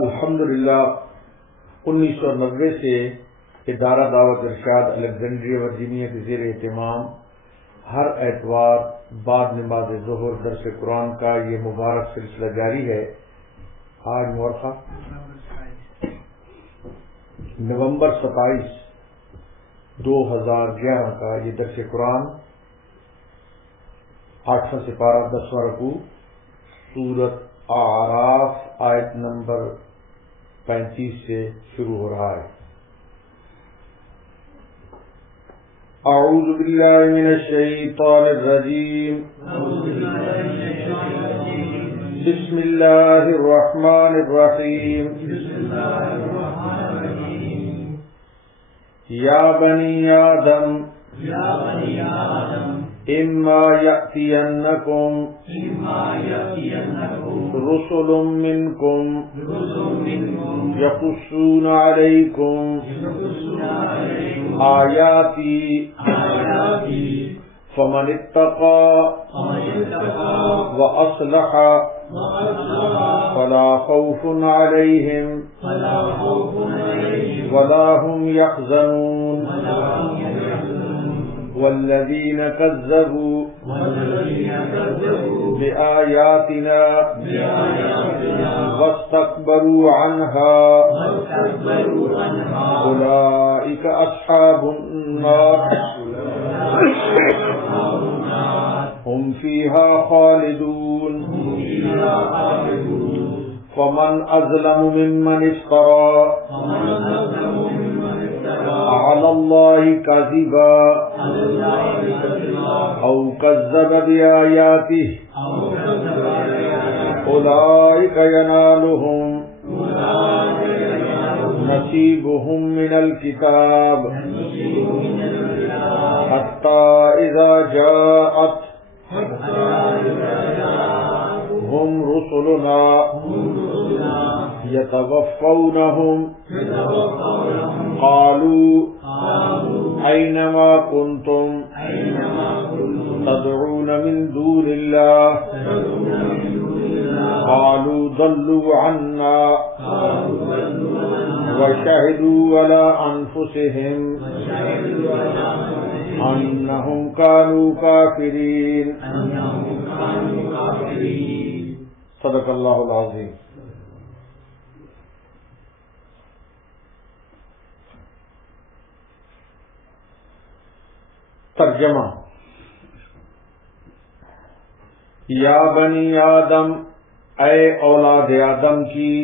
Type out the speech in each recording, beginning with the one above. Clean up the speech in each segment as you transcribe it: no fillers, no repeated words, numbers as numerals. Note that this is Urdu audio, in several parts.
الحمدللہ 1990 سے ادارہ دعوت ارشاد الیگزینڈریا ورجینیا کے زیر اہتمام ہر اتوار بعد نماز ظہر درس قرآن کا یہ مبارک سلسلہ جاری ہے۔ آج مورخہ نومبر 27 2011 کا یہ درس قرآن 8واں سپارہ 10واں رکوع سورۃ اعراف آیت نمبر 35 سے شروع ہو رہا ہے۔ اعوذ باللہ من الشیطان الرجیم بسم اللہ الرحمن الرحیم یا بنی آدم اما یأتینکم رسل منکم یقصون علیکم آیاتی فمن اتقى وأصلح فلا خوف عليهم ولا هم يحزنون والذين كذبوا بآياتنا واستكبروا عنها أولئك أصحاب النار هم فيها خالدون فمن أظلم ممن افترى على الله كذبا أو كذب بآياته أولئك ينالهم نصيبهم من الكتاب حتى إذا جاءت هم رسلنا يتوفونهم قالوا أينما كنتم تدعون من دون الله قالوا ضلوا عنا وشهدوا على أنفسهم أنهم كانوا كافرين صدق اللہ العظیم۔ ترجمہ: یا بنی آدم، اے اولاد آدم کی،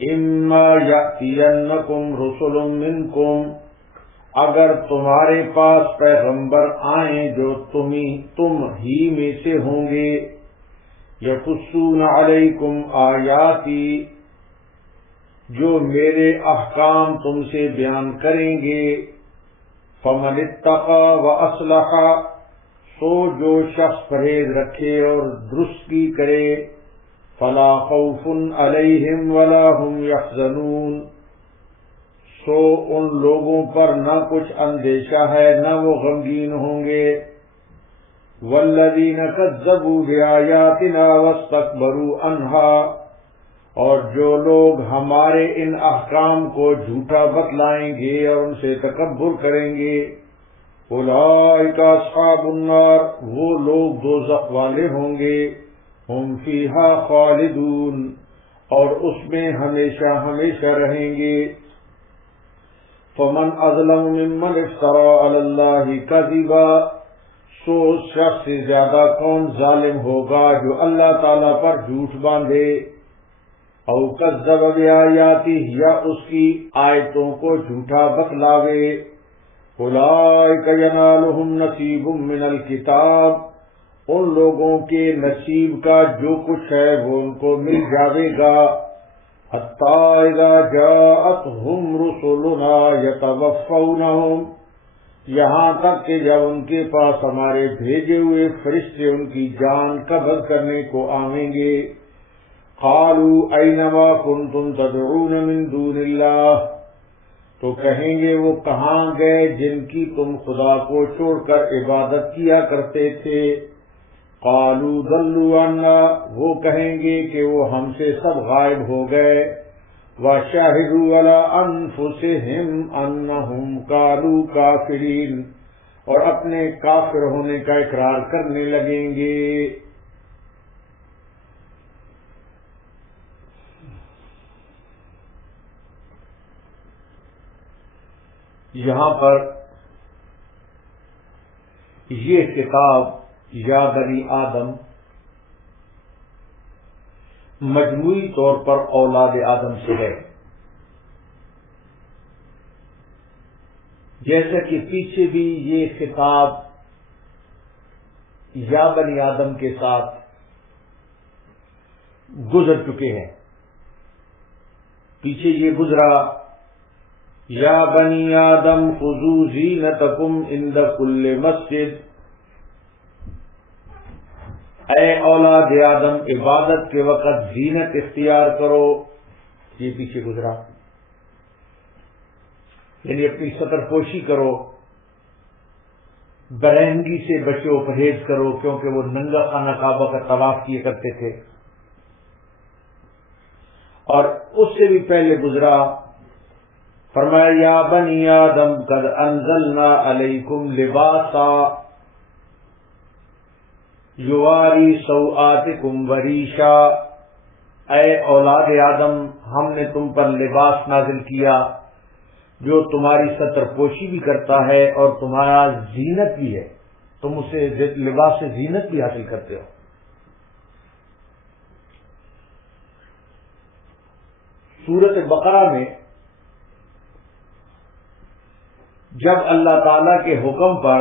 اما یأتینکم رسل منکم، اگر تمہارے پاس پیغمبر آئیں جو تم ہی میں سے ہوں گے، یقصون علیکم آیاتی، جو میرے احکام تم سے بیان کریں گے، فمن اتقى واصلح، سو جو شخص پرہیز رکھے اور درستی کرے، فلا خوف علیہم ولا هم يحزنون، سو ان لوگوں پر نہ کچھ اندیشہ ہے نہ وہ غمگین ہوں گے۔ والذین کذبوا بآیاتنا واستکبروا عنها، اور جو لوگ ہمارے ان احکام کو جھوٹا بتلائیں گے اور ان سے تکبر کریں گے، اولئک اصحاب النار، وہ لوگ دوزخ والے ہوں گے، ہم فیہا خالدون، اور اس میں ہمیشہ ہمیشہ رہیں گے۔ فمن اظلم ممن افترى علی اللہ کذبا، سو شخص سے زیادہ کون ظالم ہوگا جو اللہ تعالیٰ پر جھوٹ باندھے، او کذب بآیاتہ، یا اس کی آیتوں کو جھوٹا بتلاوے۔ اولئک ینالہم نصیب من الکتاب، ان لوگوں کے نصیب کا جو کچھ ہے وہ ان کو مل جاوے گا۔ حتی اذا جاءتہم رسلنا یتوفونہم، یہاں تک کہ جب ان کے پاس ہمارے بھیجے ہوئے فرشتے ان کی جان قبض کرنے کو آئیں گے، قالوا اینما کنتم تدعون من دون اللہ، تو کہیں گے وہ کہاں گئے جن کی تم خدا کو چھوڑ کر عبادت کیا کرتے تھے۔ قالوا ضلوا عنا، وہ کہیں گے کہ وہ ہم سے سب غائب ہو گئے۔ وَشَهِدُوا عَلَىٰ أَنفُسِهِمْ أَنَّهُمْ كَانُوا كَافِرِينَ، اور اپنے کافر ہونے کا اقرار کرنے لگیں گے۔ یہاں پر یہ کتاب یا بنی آدم مجموعی طور پر اولاد آدم سے ہے، جیسا کہ پیچھے بھی یہ خطاب یا بنی آدم کے ساتھ گزر چکے ہیں۔ پیچھے یہ گزرا یا بنی آدم خذوا زینتکم عند کل مسجد، اے اولاد آدم عبادت کے وقت زینت اختیار کرو، یہ پیچھے گزرا، یعنی اپنی ستر پوشی کرو، برہنگی سے بچو، پرہیز کرو، کیونکہ وہ ننگا خانہ کعبہ کا طواف کیا کرتے تھے۔ اور اس سے بھی پہلے گزرا، فرمایا یا بنی آدم قد انزلنا علیکم لباسا یواری سوآتکم وریشا، اے اولاد آدم ہم نے تم پر لباس نازل کیا جو تمہاری ستر پوشی بھی کرتا ہے اور تمہارا زینت بھی ہے، تم اسے لباس سے زینت بھی حاصل کرتے ہو۔ سورۃ بقرہ میں جب اللہ تعالی کے حکم پر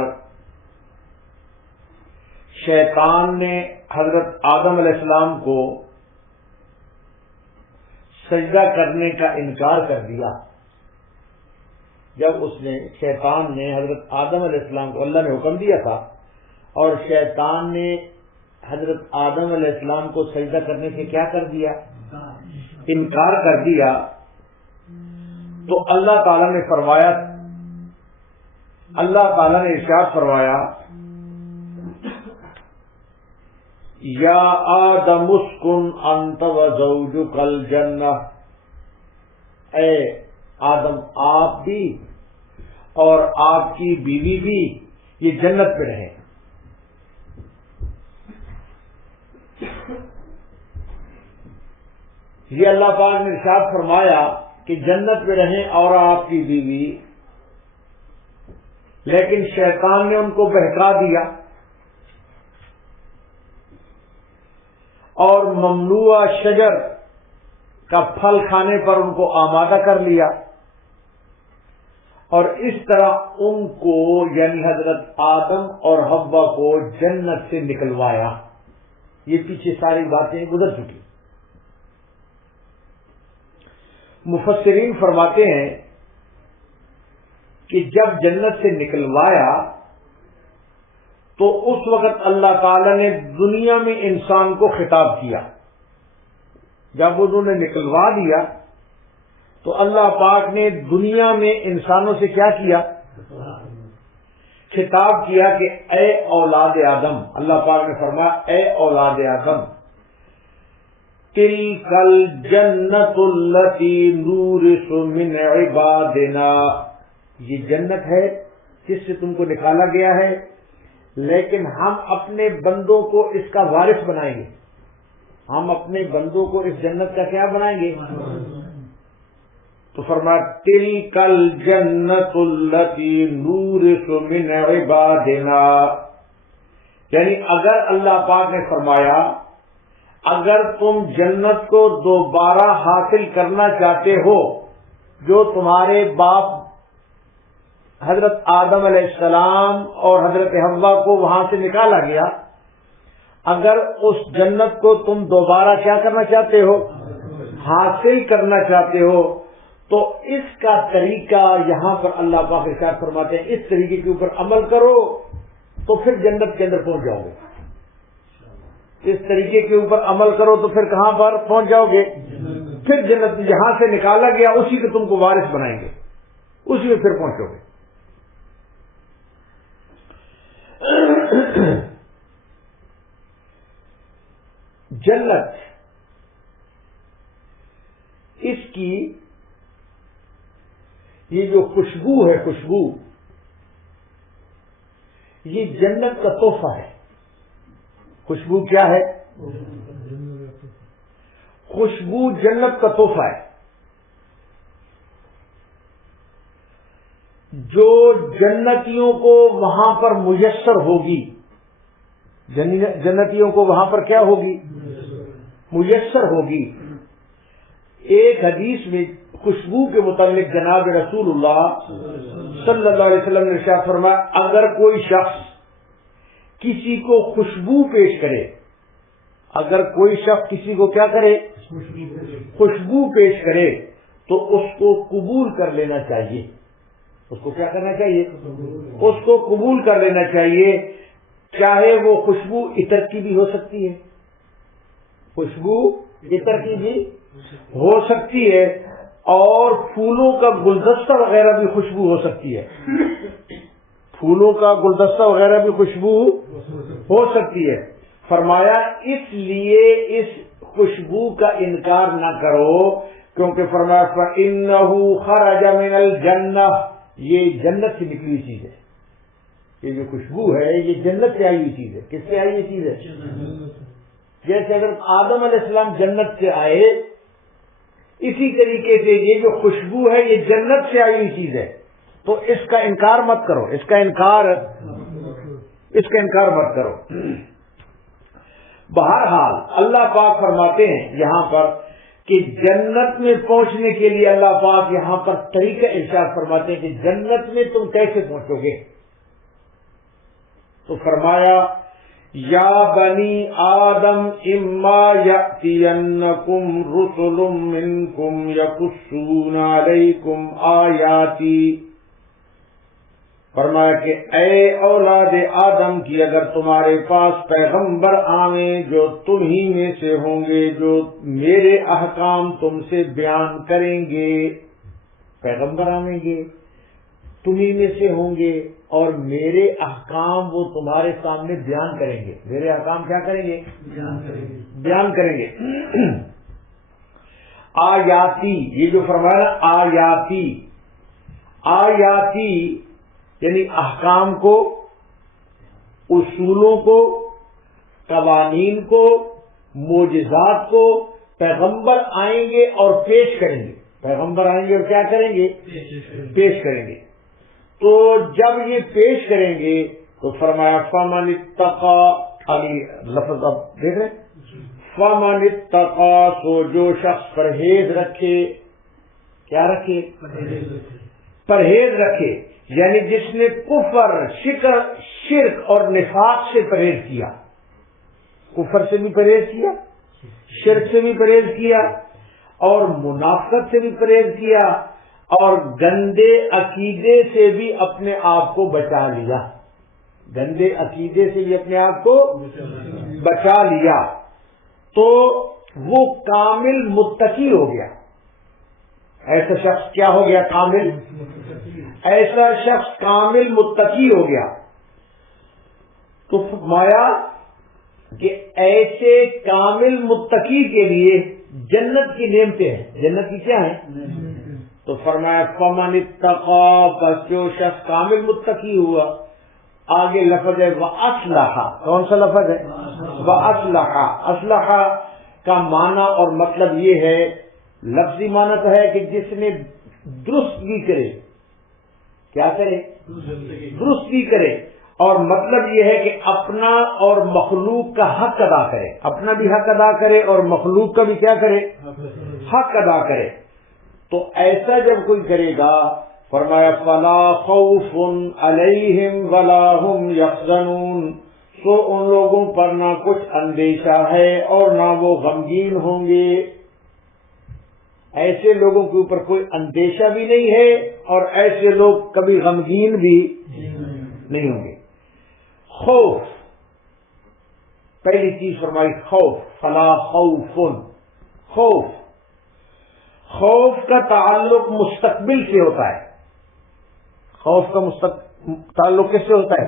شیطان نے حضرت آدم علیہ السلام کو سجدہ کرنے کا انکار کر دیا، جب شیطان نے حضرت آدم علیہ السلام کو، اللہ نے حکم دیا تھا اور شیطان نے حضرت آدم علیہ السلام کو سجدہ کرنے سے کیا کر دیا؟ انکار کر دیا، تو اللہ تعالیٰ نے فرمایا، اللہ تعالیٰ نے ارشاد فرمایا یا آدم اسکن انت وزوجک الجنہ، اے آدم آپ بھی اور آپ کی بیوی بھی یہ جنت پہ رہیں۔ یہ اللہ پاک نے ارشاد فرمایا کہ جنت پہ رہیں اور آپ کی بیوی، لیکن شیطان نے ان کو بہکا دیا اور ممنوع شجر کا پھل کھانے پر ان کو آمادہ کر لیا، اور اس طرح ان کو یعنی حضرت آدم اور حوا کو جنت سے نکلوایا۔ یہ پیچھے ساری باتیں گزر چکی۔ مفسرین فرماتے ہیں کہ جب جنت سے نکلوایا تو اس وقت اللہ تعالی نے دنیا میں انسان کو خطاب کیا۔ جب انہوں نے نکلوا دیا تو اللہ پاک نے دنیا میں انسانوں سے کیا کیا؟ خطاب کیا کہ اے اولاد آدم، اللہ پاک نے فرمایا اے اولاد آدم، تلک الجنت التی نورث من عبادنا، یہ جنت ہے جس سے تم کو نکالا گیا ہے، لیکن ہم اپنے بندوں کو اس کا وارث بنائیں گے، ہم اپنے بندوں کو اس جنت کا کیا بنائیں گے؟ تو فرمایا تلک الجنت التی نورث من عبادنا، یعنی اگر اللہ پاک نے فرمایا اگر تم جنت کو دوبارہ حاصل کرنا چاہتے ہو جو تمہارے باپ حضرت آدم علیہ السلام اور حضرت حوا کو وہاں سے نکالا گیا، اگر اس جنت کو تم دوبارہ کیا کرنا چاہتے ہو؟ حاصل کرنا چاہتے ہو، تو اس کا طریقہ یہاں پر اللہ پاک ارشاد فرماتے ہیں اس طریقے کے اوپر عمل کرو تو پھر جنت کے اندر پہنچ جاؤ گے۔ اس طریقے کے اوپر عمل کرو تو پھر کہاں پر پہنچ جاؤ گے؟ پھر جنت جہاں سے نکالا گیا اسی کو تم کو وارث بنائیں گے، اسی میں پھر پہنچو گے۔ جنت اس کی یہ جو خوشبو ہے، خوشبو یہ جنت کا تحفہ ہے۔ خوشبو کیا ہے؟ خوشبو جنت کا تحفہ ہے۔ جو جنتیوں کو وہاں پر میسر ہوگی، جنتیوں کو وہاں پر کیا ہوگی؟ میسر ہوگی۔ ایک حدیث میں خوشبو کے متعلق جناب رسول اللہ صلی اللہ علیہ وسلم نے ارشاد فرمایا، اگر کوئی شخص کسی کو خوشبو پیش کرے، اگر کوئی شخص کسی کو کیا کرے؟ خوشبو پیش کرے، تو اس کو قبول کر لینا چاہیے۔ اس کو کیا کرنا چاہیے؟ اس کو قبول کر لینا چاہیے، چاہے وہ خوشبو عطر کی بھی ہو سکتی ہے، خوشبو عطر کی بھی ہو سکتی ہے، اور پھولوں کا گلدستہ وغیرہ بھی خوشبو ہو سکتی ہے، پھولوں کا گلدستہ وغیرہ بھی خوشبو ہو سکتی ہے۔ فرمایا اس لیے اس خوشبو کا انکار نہ کرو، کیونکہ فرمایا فَإِنَّهُ خَرَجَ مِنَ الْجَنَّةِ، یہ جنت سے نکلی ہوئی چیز ہے، یہ جو خوشبو ہے یہ جنت سے آئی ہوئی چیز ہے۔ کس سے آئی ہوئی چیز ہے؟ جیسے اگر آدم علیہ السلام جنت سے آئے، اسی طریقے سے یہ جو خوشبو ہے یہ جنت سے آئی ہوئی چیز ہے، تو اس کا انکار مت کرو، اس کا انکار مت کرو۔ بہرحال اللہ پاک فرماتے ہیں یہاں پر کہ جنت میں پہنچنے کے لیے اللہ پاک یہاں پر طریقہ ارشاد فرماتے ہیں کہ جنت میں تم کیسے پہنچو گے؟ تو فرمایا یا بنی آدم اما یأتینکم رسل منکم یقصون علیکم آیاتی، فرمایا کہ اے اولاد آدم کی اگر تمہارے پاس پیغمبر آویں جو تم ہی میں سے ہوں گے، جو میرے احکام تم سے بیان کریں گے، پیغمبر آویں گے تم ہی میں سے ہوں گے اور میرے احکام وہ تمہارے سامنے بیان کریں گے۔ میرے احکام کیا کریں گے؟ بیان کریں گے۔ آیاتی، یہ جو فرمایا نا آیاتی، آیاتی یعنی احکام کو، اصولوں کو، قوانین کو، معجزات کو پیغمبر آئیں گے اور پیش کریں گے۔ پیغمبر آئیں گے اور کیا کریں گے؟ پیش کریں گے۔ تو جب یہ پیش کریں گے تو فرمایا فَمَنِ اتَّقَى، علی لفظ اب دیکھ رہے ہیں، فَمَنِ اتَّقَى، سو جو شخص پرہیز رکھے، کیا رکھے؟ پرہیز رکھے، یعنی جس نے کفر، شرک اور نفاق سے پرہیز کیا، کفر سے بھی پرہیز کیا، شرک سے بھی پرہیز کیا، اور منافقت سے بھی پرہیز کیا، اور گندے عقیدے سے بھی اپنے آپ کو بچا لیا، گندے عقیدے سے بھی اپنے آپ کو بچا لیا، تو وہ کامل متقی ہو گیا۔ ایسا شخص کیا ہو گیا؟ کامل، ایسا شخص کامل متقی ہو گیا۔ تو فرمایا کہ ایسے کامل متقی کے لیے جنت کی نعمتیں ہیں۔ جنت کی کیا ہیں؟ تو فرمایا فَمَنِ اتَّقَى، بس جو شخص کامل متقی ہوا، آگے لفظ ہے وَأَصْلَحَ، کون سا لفظ ہے؟ وَأَصْلَحَ۔ اصلح کا معنی اور مطلب یہ ہے، لفظی معنی تو ہے کہ جس نے درستگی کرے، کیا کرے؟ درستگی کرے، اور مطلب یہ ہے کہ اپنا اور مخلوق کا حق ادا کرے، اپنا بھی حق ادا کرے اور مخلوق کا بھی کیا کرے؟ حق ادا کرے۔ تو ایسا جب کوئی کرے گا، فرمایا فَلَا خَوْفٌ عَلَيْهِمْ وَلَا هُمْ يَحْزَنُونَ، سو ان لوگوں پر نہ کچھ اندیشہ ہے اور نہ وہ غمگین ہوں گے۔ ایسے لوگوں کے اوپر کوئی اندیشہ بھی نہیں ہے اور ایسے لوگ کبھی غمگین بھی نہیں ہوں گے۔ خوف، پہلی چیز فرمائی خوف، فلا خوف، خوف، خوف کا تعلق مستقبل سے ہوتا ہے۔ خوف کا تعلق کس سے ہوتا ہے؟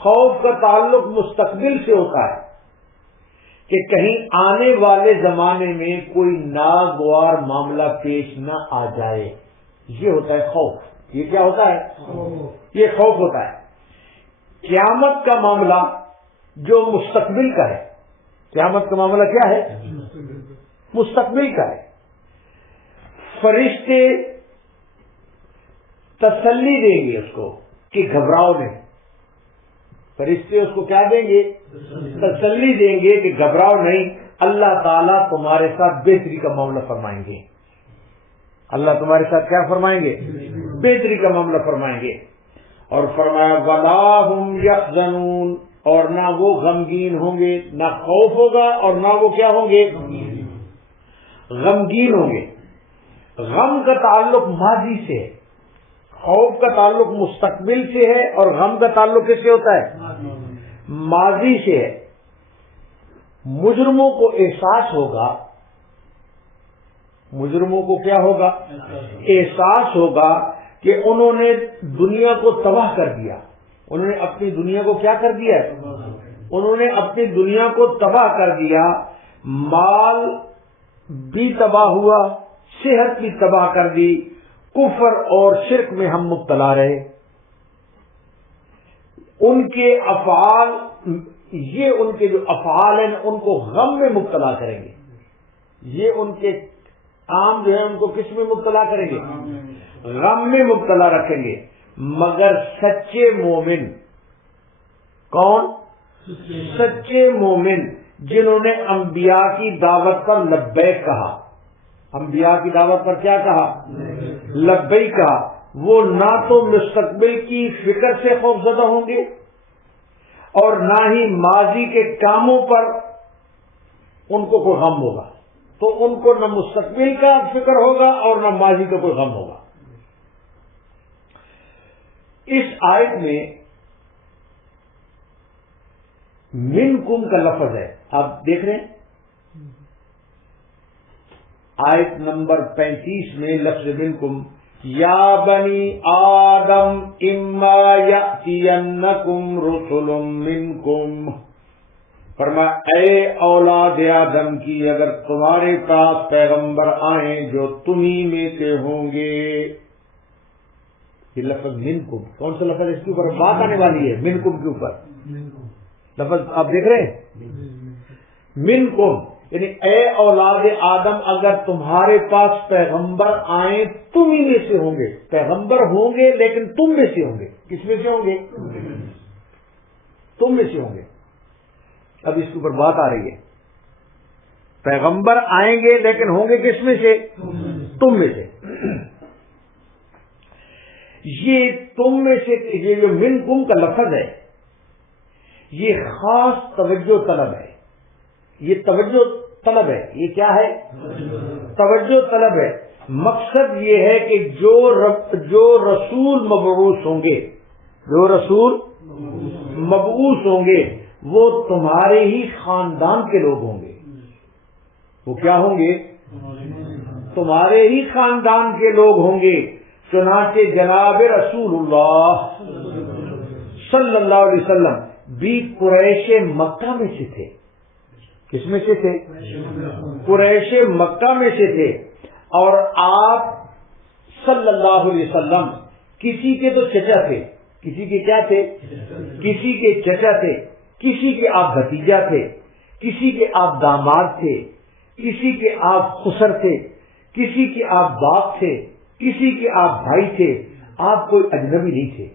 خوف کا تعلق مستقبل سے ہوتا ہے، کہ کہیں آنے والے زمانے میں کوئی ناگوار معاملہ پیش نہ آ جائے. یہ ہوتا ہے خوف. یہ کیا ہوتا ہے؟ یہ خوف ہوتا ہے. قیامت کا معاملہ جو مستقبل کا ہے، قیامت کا معاملہ کیا ہے؟ مستقبل کا ہے. فرشتے تسلی دیں گے اس کو کہ گھبراؤ نہیں. فرشتے اس کو کیا دیں گے؟ تسلی دیں گے کہ گھبراؤ نہیں، اللہ تعالیٰ تمہارے ساتھ بہتری کا معاملہ فرمائیں گے. اللہ تمہارے ساتھ کیا فرمائیں گے؟ بہتری کا معاملہ فرمائیں گے. اور فرمایا وَلَا هُمْ يَحْزَنُونَ، اور نہ وہ غمگین ہوں گے، نہ خوف ہوگا اور نہ وہ کیا ہوں گے؟ غمگین ہوں گے. غم کا تعلق ماضی سے ہے، خوف کا تعلق مستقبل سے ہے، اور غم کا تعلق کس سے ہوتا ہے؟ ماضی سے ہے. مجرموں کو احساس ہوگا، مجرموں کو کیا ہوگا؟ احساس ہوگا کہ انہوں نے دنیا کو تباہ کر دیا. انہوں نے اپنی دنیا کو کیا کر دیا ہے؟ انہوں نے اپنی دنیا کو تباہ کر دیا. مال بھی تباہ ہوا، صحت بھی تباہ کر دی، کفر اور شرک میں ہم مبتلا رہے. ان کے افعال، یہ ان کے جو افعال ہیں ان کو غم میں مبتلا کریں گے. یہ ان کے کام جو ہے ان کو کس میں مبتلا کریں گے؟ غم میں مبتلا رکھیں گے. مگر سچے مومن کون؟ سچے مومن جنہوں نے انبیاء کی دعوت پر لبیک کہا. انبیاء کی دعوت پر کیا کہا؟ لبیک کہا. وہ نہ تو مستقبل کی فکر سے خوف زدہ ہوں گے اور نہ ہی ماضی کے کاموں پر ان کو کوئی غم ہوگا. تو ان کو نہ مستقبل کا فکر ہوگا اور نہ ماضی کا کوئی غم ہوگا. اس آیت میں منکم کا لفظ ہے، آپ دیکھ رہے ہیں آیت نمبر 35 میں لفظ منکم، یا بنی آدم اما یأتینکم رسل منکم. فرمایا اے اولاد آدم کی، اگر تمہارے پاس پیغمبر آئیں جو تمہیں میں سے ہوں گے. یہ لفظ منکم کون سا لفظ ہے؟ اس کے اوپر بات آنے والی ہے. منکم کے اوپر لفظ آپ دیکھ رہے ہیں، منکم یعنی اے اولاد آدم اگر تمہارے پاس پیغمبر آئیں تم ہی میں سے ہوں گے. پیغمبر ہوں گے لیکن تم میں سے ہوں گے. کس میں سے ہوں گے؟ تم میں سے ہوں گے. اب اس کے اوپر بات آ رہی ہے. پیغمبر آئیں گے لیکن ہوں گے کس میں سے؟ تم میں سے. یہ تم میں سے، یہ جو منکم کا لفظ ہے یہ خاص توجہ طلب ہے. یہ توجہ طلب ہے. یہ کیا ہے؟ توجہ طلب ہے. مقصد یہ ہے کہ جو رسول مبعوث ہوں گے، جو رسول مبعوث ہوں گے وہ تمہارے ہی خاندان کے لوگ ہوں گے. وہ کیا ہوں گے؟ تمہارے ہی خاندان کے لوگ ہوں گے. چنانچہ جناب رسول اللہ صلی اللہ علیہ وسلم بھی قریش مکہ میں سے تھے. کس میں سے تھے؟ قریش مکہ میں سے تھے. اور آپ صلی اللہ علیہ وسلم کسی کے تو چچا تھے. کسی کے کیا تھے؟ کسی کے چچا تھے. کسی کے آپ بھتیجا تھے. کسی کے آپ داماد تھے. کسی کے آپ خسر تھے. کسی کے آپ باپ تھے. کسی کے آپ بھائی تھے. آپ کوئی اجنبی نہیں تھے.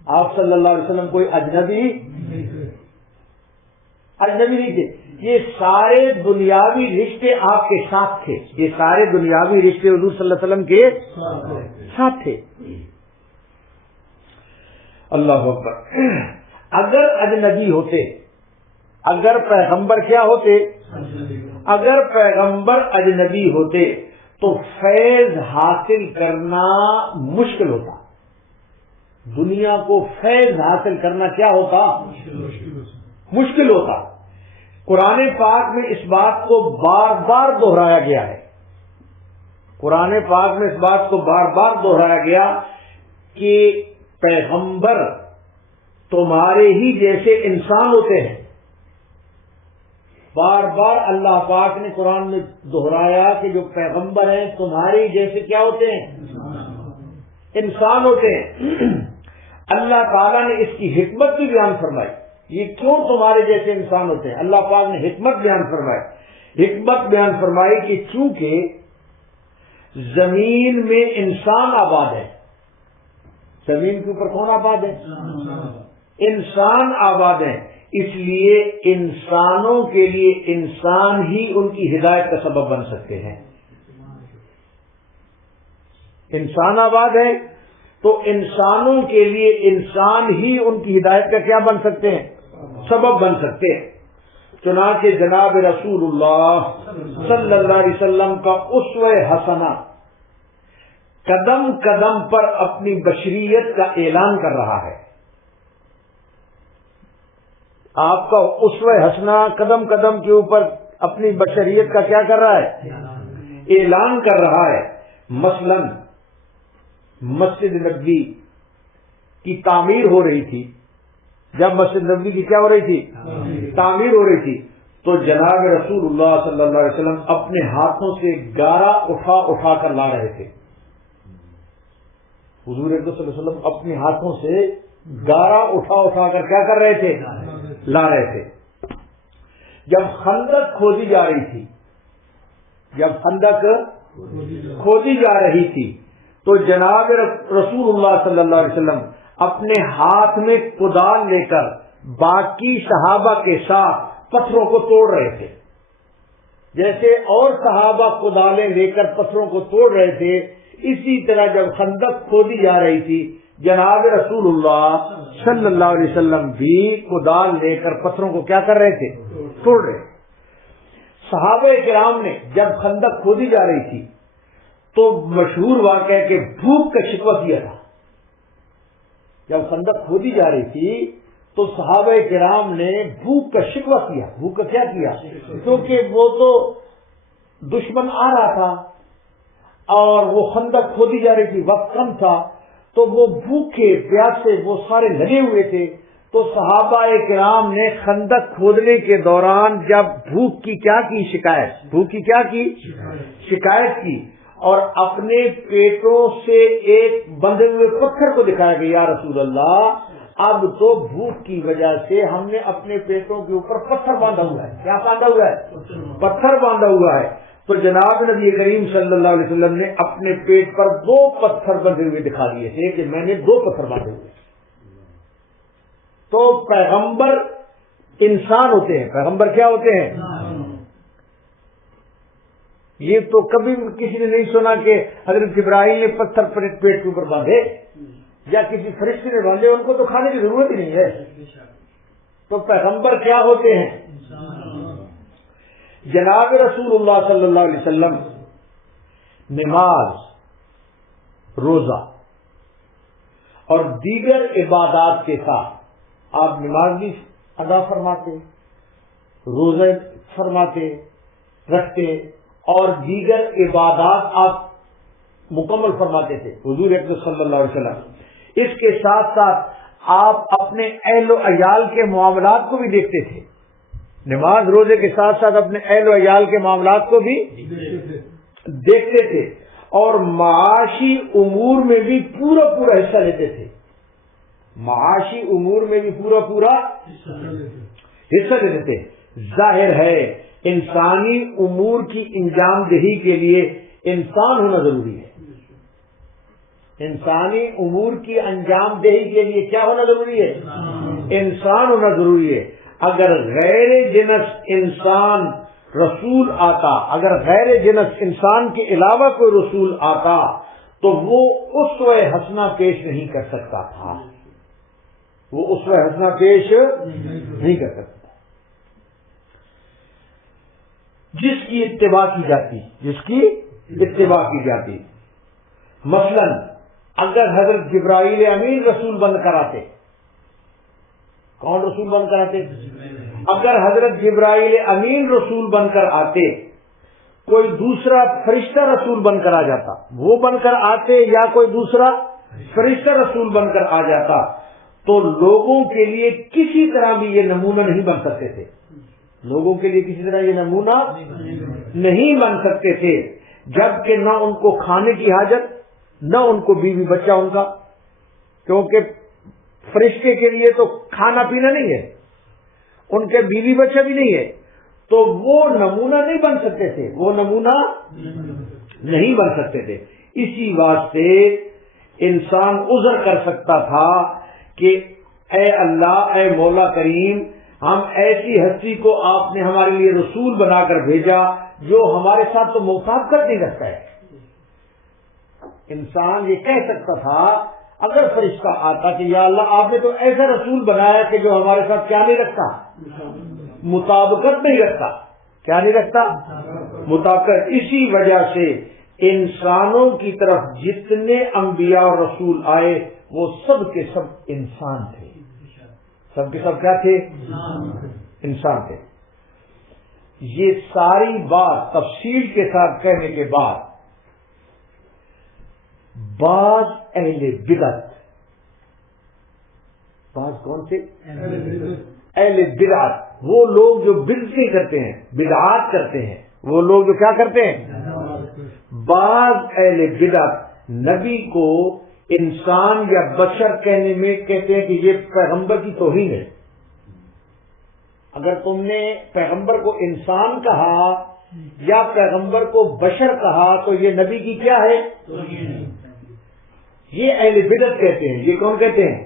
آپ صلی اللہ علیہ وسلم کوئی اجنبی نہیں تھے. یہ سارے دنیاوی رشتے آپ کے ساتھ تھے. یہ سارے دنیاوی رشتے حضور صلی اللہ علیہ وسلم کے ساتھ تھے. اللہ اکبر. اگر اجنبی ہوتے، اگر پیغمبر کیا ہوتے؟ اگر پیغمبر اجنبی ہوتے تو فیض حاصل کرنا مشکل ہوتا. دنیا کو فیض حاصل کرنا کیا ہوتا؟ مشکل ہوتا. قرآن پاک میں اس بات کو بار بار دہرایا گیا ہے. قرآن پاک میں اس بات کو بار بار دہرایا گیا کہ پیغمبر تمہارے ہی جیسے انسان ہوتے ہیں. بار بار اللہ پاک نے قرآن میں دہرایا کہ جو پیغمبر ہیں تمہاری جیسے کیا ہوتے ہیں؟ انسان ہوتے ہیں۔ اللہ تعالیٰ نے اس کی حکمت بھی بیان فرمائی، یہ کیوں تمہارے جیسے انسان ہوتے ہیں؟ اللہ پاک نے حکمت بیان فرمائی، کہ چونکہ زمین میں انسان آباد ہے، زمین کے اوپر کون آباد ہے؟ انسان آباد ہیں، اس لیے انسانوں کے لیے انسان ہی ان کی ہدایت کا سبب بن سکتے ہیں۔ انسان آباد ہے تو انسانوں کے لیے انسان ہی ان کی ہدایت کا کیا بن سکتے ہیں؟ سبب بن سکتے ہیں۔ چنانچہ جناب رسول اللہ صلی اللہ علیہ وسلم کا اسوہ حسنہ قدم قدم پر اپنی بشریت کا اعلان کر رہا ہے۔ آپ کا اسوہ حسنہ قدم قدم کے اوپر اپنی بشریت کا کیا کر رہا ہے؟ اعلان کر رہا ہے۔ مثلا مسجد نبوی کی تعمیر ہو رہی تھی، جب مسجد نبوی کی کیا ہو رہی تھی؟ تعمیر ہو رہی تھی، تو جناب رسول اللہ صلی اللہ علیہ وسلم اپنے ہاتھوں سے گارا اٹھا اٹھا کر لا رہے تھے۔ حضور صلی اللہ علیہ وسلم اپنے ہاتھوں سے گارا اٹھا اٹھا کر کیا کر رہے تھے؟ لا رہے تھے۔ جب خندق کھودی جا رہی تھی، جب خندق کھودی جا رہی تھی تو جناب رسول اللہ صلی اللہ علیہ وسلم اپنے ہاتھ میں کدال لے کر باقی صحابہ کے ساتھ پتھروں کو توڑ رہے تھے۔ جیسے اور صحابہ کدالیں لے کر پتھروں کو توڑ رہے تھے، اسی طرح جب خندق کھودی جا رہی تھی جناب رسول اللہ صلی اللہ علیہ وسلم بھی کدال لے کر پتھروں کو کیا کر رہے تھے؟ توڑ رہے۔ صحابہ کرام نے جب خندق کھودی جا رہی تھی تو مشہور واقعہ ہے کہ بھوک کا شکوہ کیا تھا۔ جب خندق کھودی جا رہی تھی تو صحابہ کرام نے بھوک کا شکوہ کیا۔ بھوک کا کیا کیا؟ کیونکہ وہ تو دشمن آ رہا تھا اور وہ خندق کھودی جا رہی تھی، وقت کم تھا، تو وہ بھوکے پیاسے وہ سارے لگے ہوئے تھے۔ تو صحابہ کرام نے خندق کھودنے کے دوران جب بھوک کی کیا کی شکایت، بھوک کی کیا کی شکایت کی، اور اپنے پیٹوں سے ایک بندھے ہوئے پتھر کو دکھایا کہ یا رسول اللہ اب تو بھوک کی وجہ سے ہم نے اپنے پیٹوں کے اوپر پتھر باندھا ہوا ہے۔ کیا باندھا ہوا ہے؟ پتھر باندھا ہوا ہے۔ تو جناب نبی کریم صلی اللہ علیہ وسلم نے اپنے پیٹ پر 2 پتھر بندھے ہوئے دکھا دیے تھے کہ میں نے 2 پتھر باندھے ہوئے۔ تو پیغمبر انسان ہوتے ہیں۔ پیغمبر کیا ہوتے ہیں؟ یہ تو کبھی کسی نے نہیں سنا کہ حضرت جبرائیل نے پتھر پیٹ کے اوپر باندھے یا کسی فرشتے نے باندھے، ان کو تو کھانے کی ضرورت ہی نہیں ہے۔ تو پیغمبر کیا ہوتے ہیں؟ جناب رسول اللہ صلی اللہ علیہ وسلم نماز، روزہ اور دیگر عبادات کے ساتھ آپ نماز بھی ادا فرماتے، روزے فرماتے، رکھتے اور دیگر عبادات آپ مکمل فرماتے تھے حضور اکرم صلی اللہ علیہ وسلم۔ اس کے ساتھ ساتھ آپ اپنے اہل و عیال کے معاملات کو بھی دیکھتے تھے۔ نماز روزے کے ساتھ ساتھ اپنے اہل و عیال کے معاملات کو بھی دیکھتے تھے اور معاشی امور میں بھی پورا پورا حصہ لیتے تھے۔ معاشی امور میں بھی پورا پورا حصہ لیتے تھے۔ ظاہر ہے انسانی امور کی انجام دہی کے لیے انسان ہونا ضروری ہے۔ انسانی امور کی انجام دہی کے لیے کیا ہونا ضروری ہے؟ انسان ہونا ضروری ہے۔ اگر غیر جنس انسان رسول آتا، اگر غیر جنس انسان کے علاوہ کوئی رسول آتا تو وہ اسوہ حسنہ پیش نہیں کر سکتا تھا، وہ اسوہ حسنہ پیش نہیں کر سکتا، جس کی اتباع کی جاتی، جس کی اتباع کی جاتی۔ مثلا اگر حضرت جبرائیل امین رسول بن کر آتے، کون رسول بن کر آتے؟ اگر حضرت جبرائیل امین رسول بن کر آتے، کوئی دوسرا فرشتہ رسول بن کر آ جاتا، وہ بن کر آتے یا کوئی دوسرا فرشتہ رسول بن کر آ جاتا، تو لوگوں کے لیے کسی طرح بھی یہ نمونہ نہیں بن سکتے تھے، لوگوں کے لیے کسی طرح یہ نمونہ نہیں بن سکتے تھے، جبکہ نہ ان کو کھانے کی حاجت، نہ ان کو بیوی بچہ ان کا، کیونکہ فرشتے کے لیے تو کھانا پینا نہیں ہے، ان کے بیوی بچہ بھی نہیں ہے، تو وہ نمونہ نہیں بن سکتے تھے، وہ نمونہ نہیں بن سکتے تھے۔ اسی واسطے انسان عذر کر سکتا تھا کہ اے اللہ، اے مولا کریم، ہم ایسی ہستی کو آپ نے ہمارے لیے رسول بنا کر بھیجا جو ہمارے ساتھ تو موافقت نہیں رکھتا ہے۔ انسان یہ کہہ سکتا تھا اگر فرشتہ آتا کہ یا اللہ آپ نے تو ایسا رسول بنایا کہ جو ہمارے ساتھ کیا نہیں رکھتا، مطابقت نہیں رکھتا، کیا نہیں رکھتا، مطابقت۔ اسی وجہ سے انسانوں کی طرف جتنے انبیاء اور رسول آئے وہ سب کے سب انسان تھے، سب کے سب کیا تھے، انسان تھے۔ یہ ساری بات تفصیل کے ساتھ کہنے کے بعد بعض اہل بدعت، بعض کون سے اہل بدعت، وہ لوگ جو بدعتیں کرتے ہیں، بدعات کرتے ہیں، وہ لوگ جو کیا کرتے ہیں، بعض اہل بدعت نبی کو انسان یا بشر کہنے میں کہتے ہیں کہ یہ پیغمبر کی توہین ہے۔ اگر تم نے پیغمبر کو انسان کہا یا پیغمبر کو بشر کہا تو یہ نبی کی کیا ہے، یہ اہل بدعت کہتے ہیں۔ یہ کون کہتے ہیں،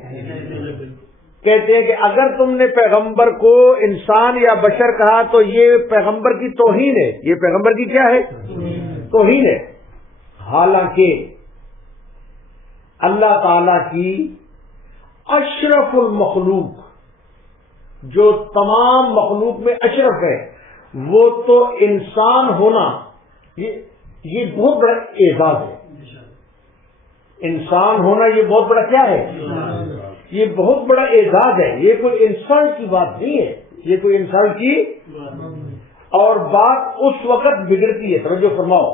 کہتے ہیں کہ اگر تم نے پیغمبر کو انسان یا بشر کہا تو یہ پیغمبر کی توہین ہے، یہ پیغمبر کی کیا ہے، توہین ہے۔ حالانکہ اللہ تعالی کی اشرف المخلوق، جو تمام مخلوق میں اشرف ہے، وہ تو انسان ہونا یہ بہت بڑا اعزاز ہے۔ انسان ہونا یہ بہت بڑا کیا ہے، یہ بہت بڑا اعزاز ہے، یہ کوئی انسان کی بات نہیں ہے، یہ کوئی انسان کی، اور بات اس وقت بگڑتی ہے، توجہ فرماؤ،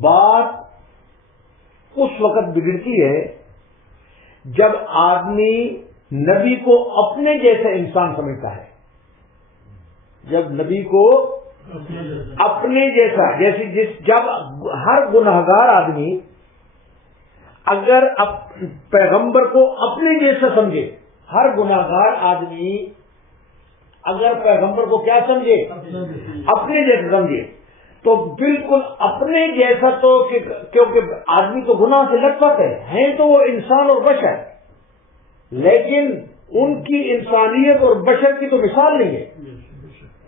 بات اس وقت بگڑتی ہے جب آدمی نبی کو اپنے جیسا انسان سمجھتا ہے، جب نبی کو اپنے جیسا، جب ہر گنہگار آدمی اگر پیغمبر کو اپنے جیسا سمجھے، ہر گنہگار آدمی اگر پیغمبر کو کیا سمجھے، اپنے جیسا سمجھے، تو بالکل اپنے جیسا، تو کیونکہ آدمی تو گناہ سے لت پت ہے تو وہ انسان اور بشر، لیکن ان کی انسانیت اور بشر کی تو مثال نہیں ہے،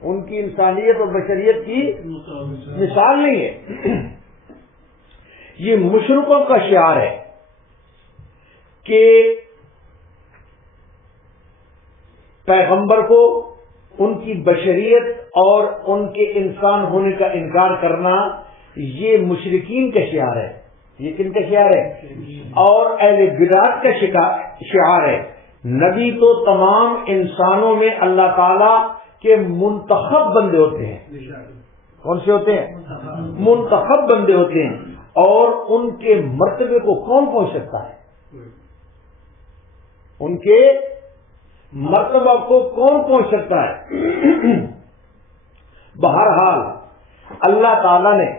ان کی انسانیت اور بشریت کی مثال نہیں ہے۔ یہ مشرکوں کا شعار ہے کہ پیغمبر کو ان کی بشریت اور ان کے انسان ہونے کا انکار کرنا یہ مشرکین کا شعار ہے، یہ کن کا شعار ہے، اور اہل بدعت کا شعار ہے۔ نبی تو تمام انسانوں میں اللہ تعالی کے منتخب بندے ہوتے ہیں، کون سے ہوتے ہیں، منتخب بندے ہوتے ہیں، اور ان کے مرتبے کو کون پہنچ سکتا ہے، ان کے مرتبہ کو کون پہنچ سکتا ہے۔ بہرحال اللہ تعالی نے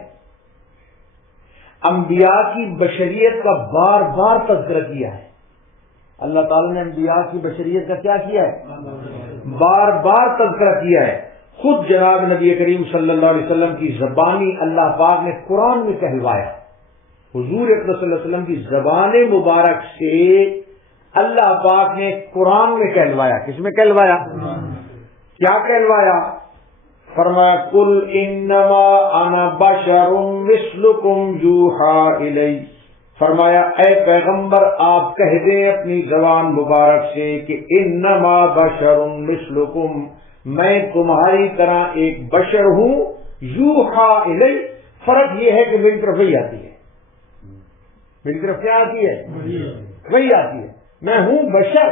انبیاء کی بشریت کا بار بار تذکرہ کیا ہے، اللہ تعالی نے انبیاء کی بشریت کا کیا کیا ہے، بار بار تذکرہ کیا ہے۔ خود جناب نبی کریم صلی اللہ علیہ وسلم کی زبانی اللہ پاک نے قرآن میں کہلوایا، حضور اکرم صلی اللہ علیہ وسلم کی زبان مبارک سے اللہ پاک نے قرآن میں کہلوایا۔ کس میں کہلوایا، کیا کہلوایا، فرمایا قل انما انا بشر مثلکم یوحی الی، فرمایا اے پیغمبر آپ کہہ دیں اپنی زبان مبارک سے کہ انما بشر مثلکم، میں تمہاری طرح ایک بشر ہوں، یوحی الی، فرق یہ ہے کہ میری طرف وہی آتی ہے، میری طرف کیا آتی ہے، وہی آتی ہے، میں ہوں بشر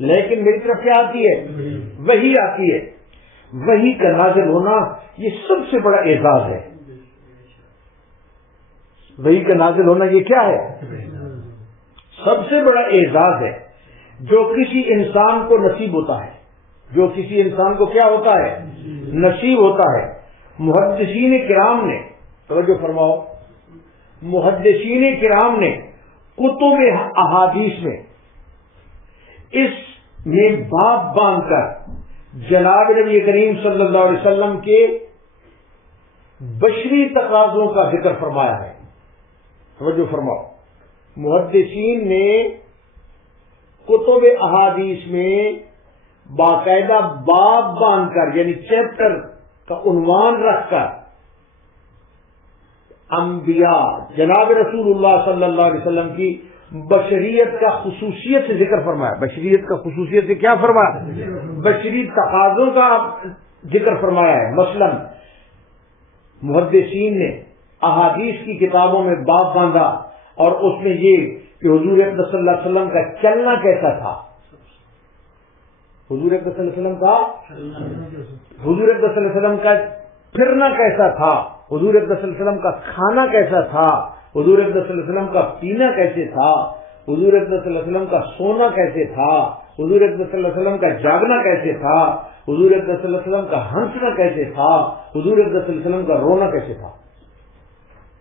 لیکن میری طرف کیا آتی ہے، وہی آتی ہے۔ وہی کا نازل ہونا یہ سب سے بڑا اعزاز ہے، وہی کا نازل ہونا یہ کیا ہے، سب سے بڑا اعزاز ہے جو کسی انسان کو نصیب ہوتا ہے۔ جو کسی انسان کو کیا ہوتا ہے؟ نصیب ہوتا ہے۔ محدثین کرام نے، توجہ فرماؤ، محدثین کرام نے کتب احادیث میں اس میں باب باندھ کر جناب نبی کریم صلی اللہ علیہ وسلم کے بشری تقاضوں کا ذکر فرمایا ہے۔ توجہ فرماؤ، محدثین نے کتب احادیث میں باقاعدہ باب باندھ کر، یعنی چیپٹر کا عنوان رکھ کر، انبیاء جناب رسول اللہ صلی اللہ علیہ وسلم کی بشریت کا خصوصیت سے ذکر فرمایا۔ بشریت کا خصوصیت سے کیا فرمایا؟ بشری تقاضوں کا ذکر فرمایا ہے۔ مثلا محدثین نے احادیث کی کتابوں میں باب باندھا اور اس میں یہ کہ حضور اکرم صلی اللہ علیہ وسلم کا چلنا کیسا تھا، حضور اکرم صلی اللہ علیہ وسلم کا حضور اکرم صلی اللہ علیہ وسلم کا پھرنا کیسا تھا، حضور اکرم صلی اللہ علیہ وسلم کا کھانا کیسا تھا، حضور اکرم صلی اللہ علیہ وسلم کا پینا کیسے تھا، حضور اکرم صلی اللہ علیہ وسلم کا سونا کیسے تھا، حضور اکرم صلی اللہ علیہ وسلم کا جاگنا کیسے تھا، حضور اکرم صلی اللہ علیہ وسلم کا ہنسنا کیسے تھا، حضور اکرم صلی اللہ علیہ وسلم کا رونا کیسے تھا۔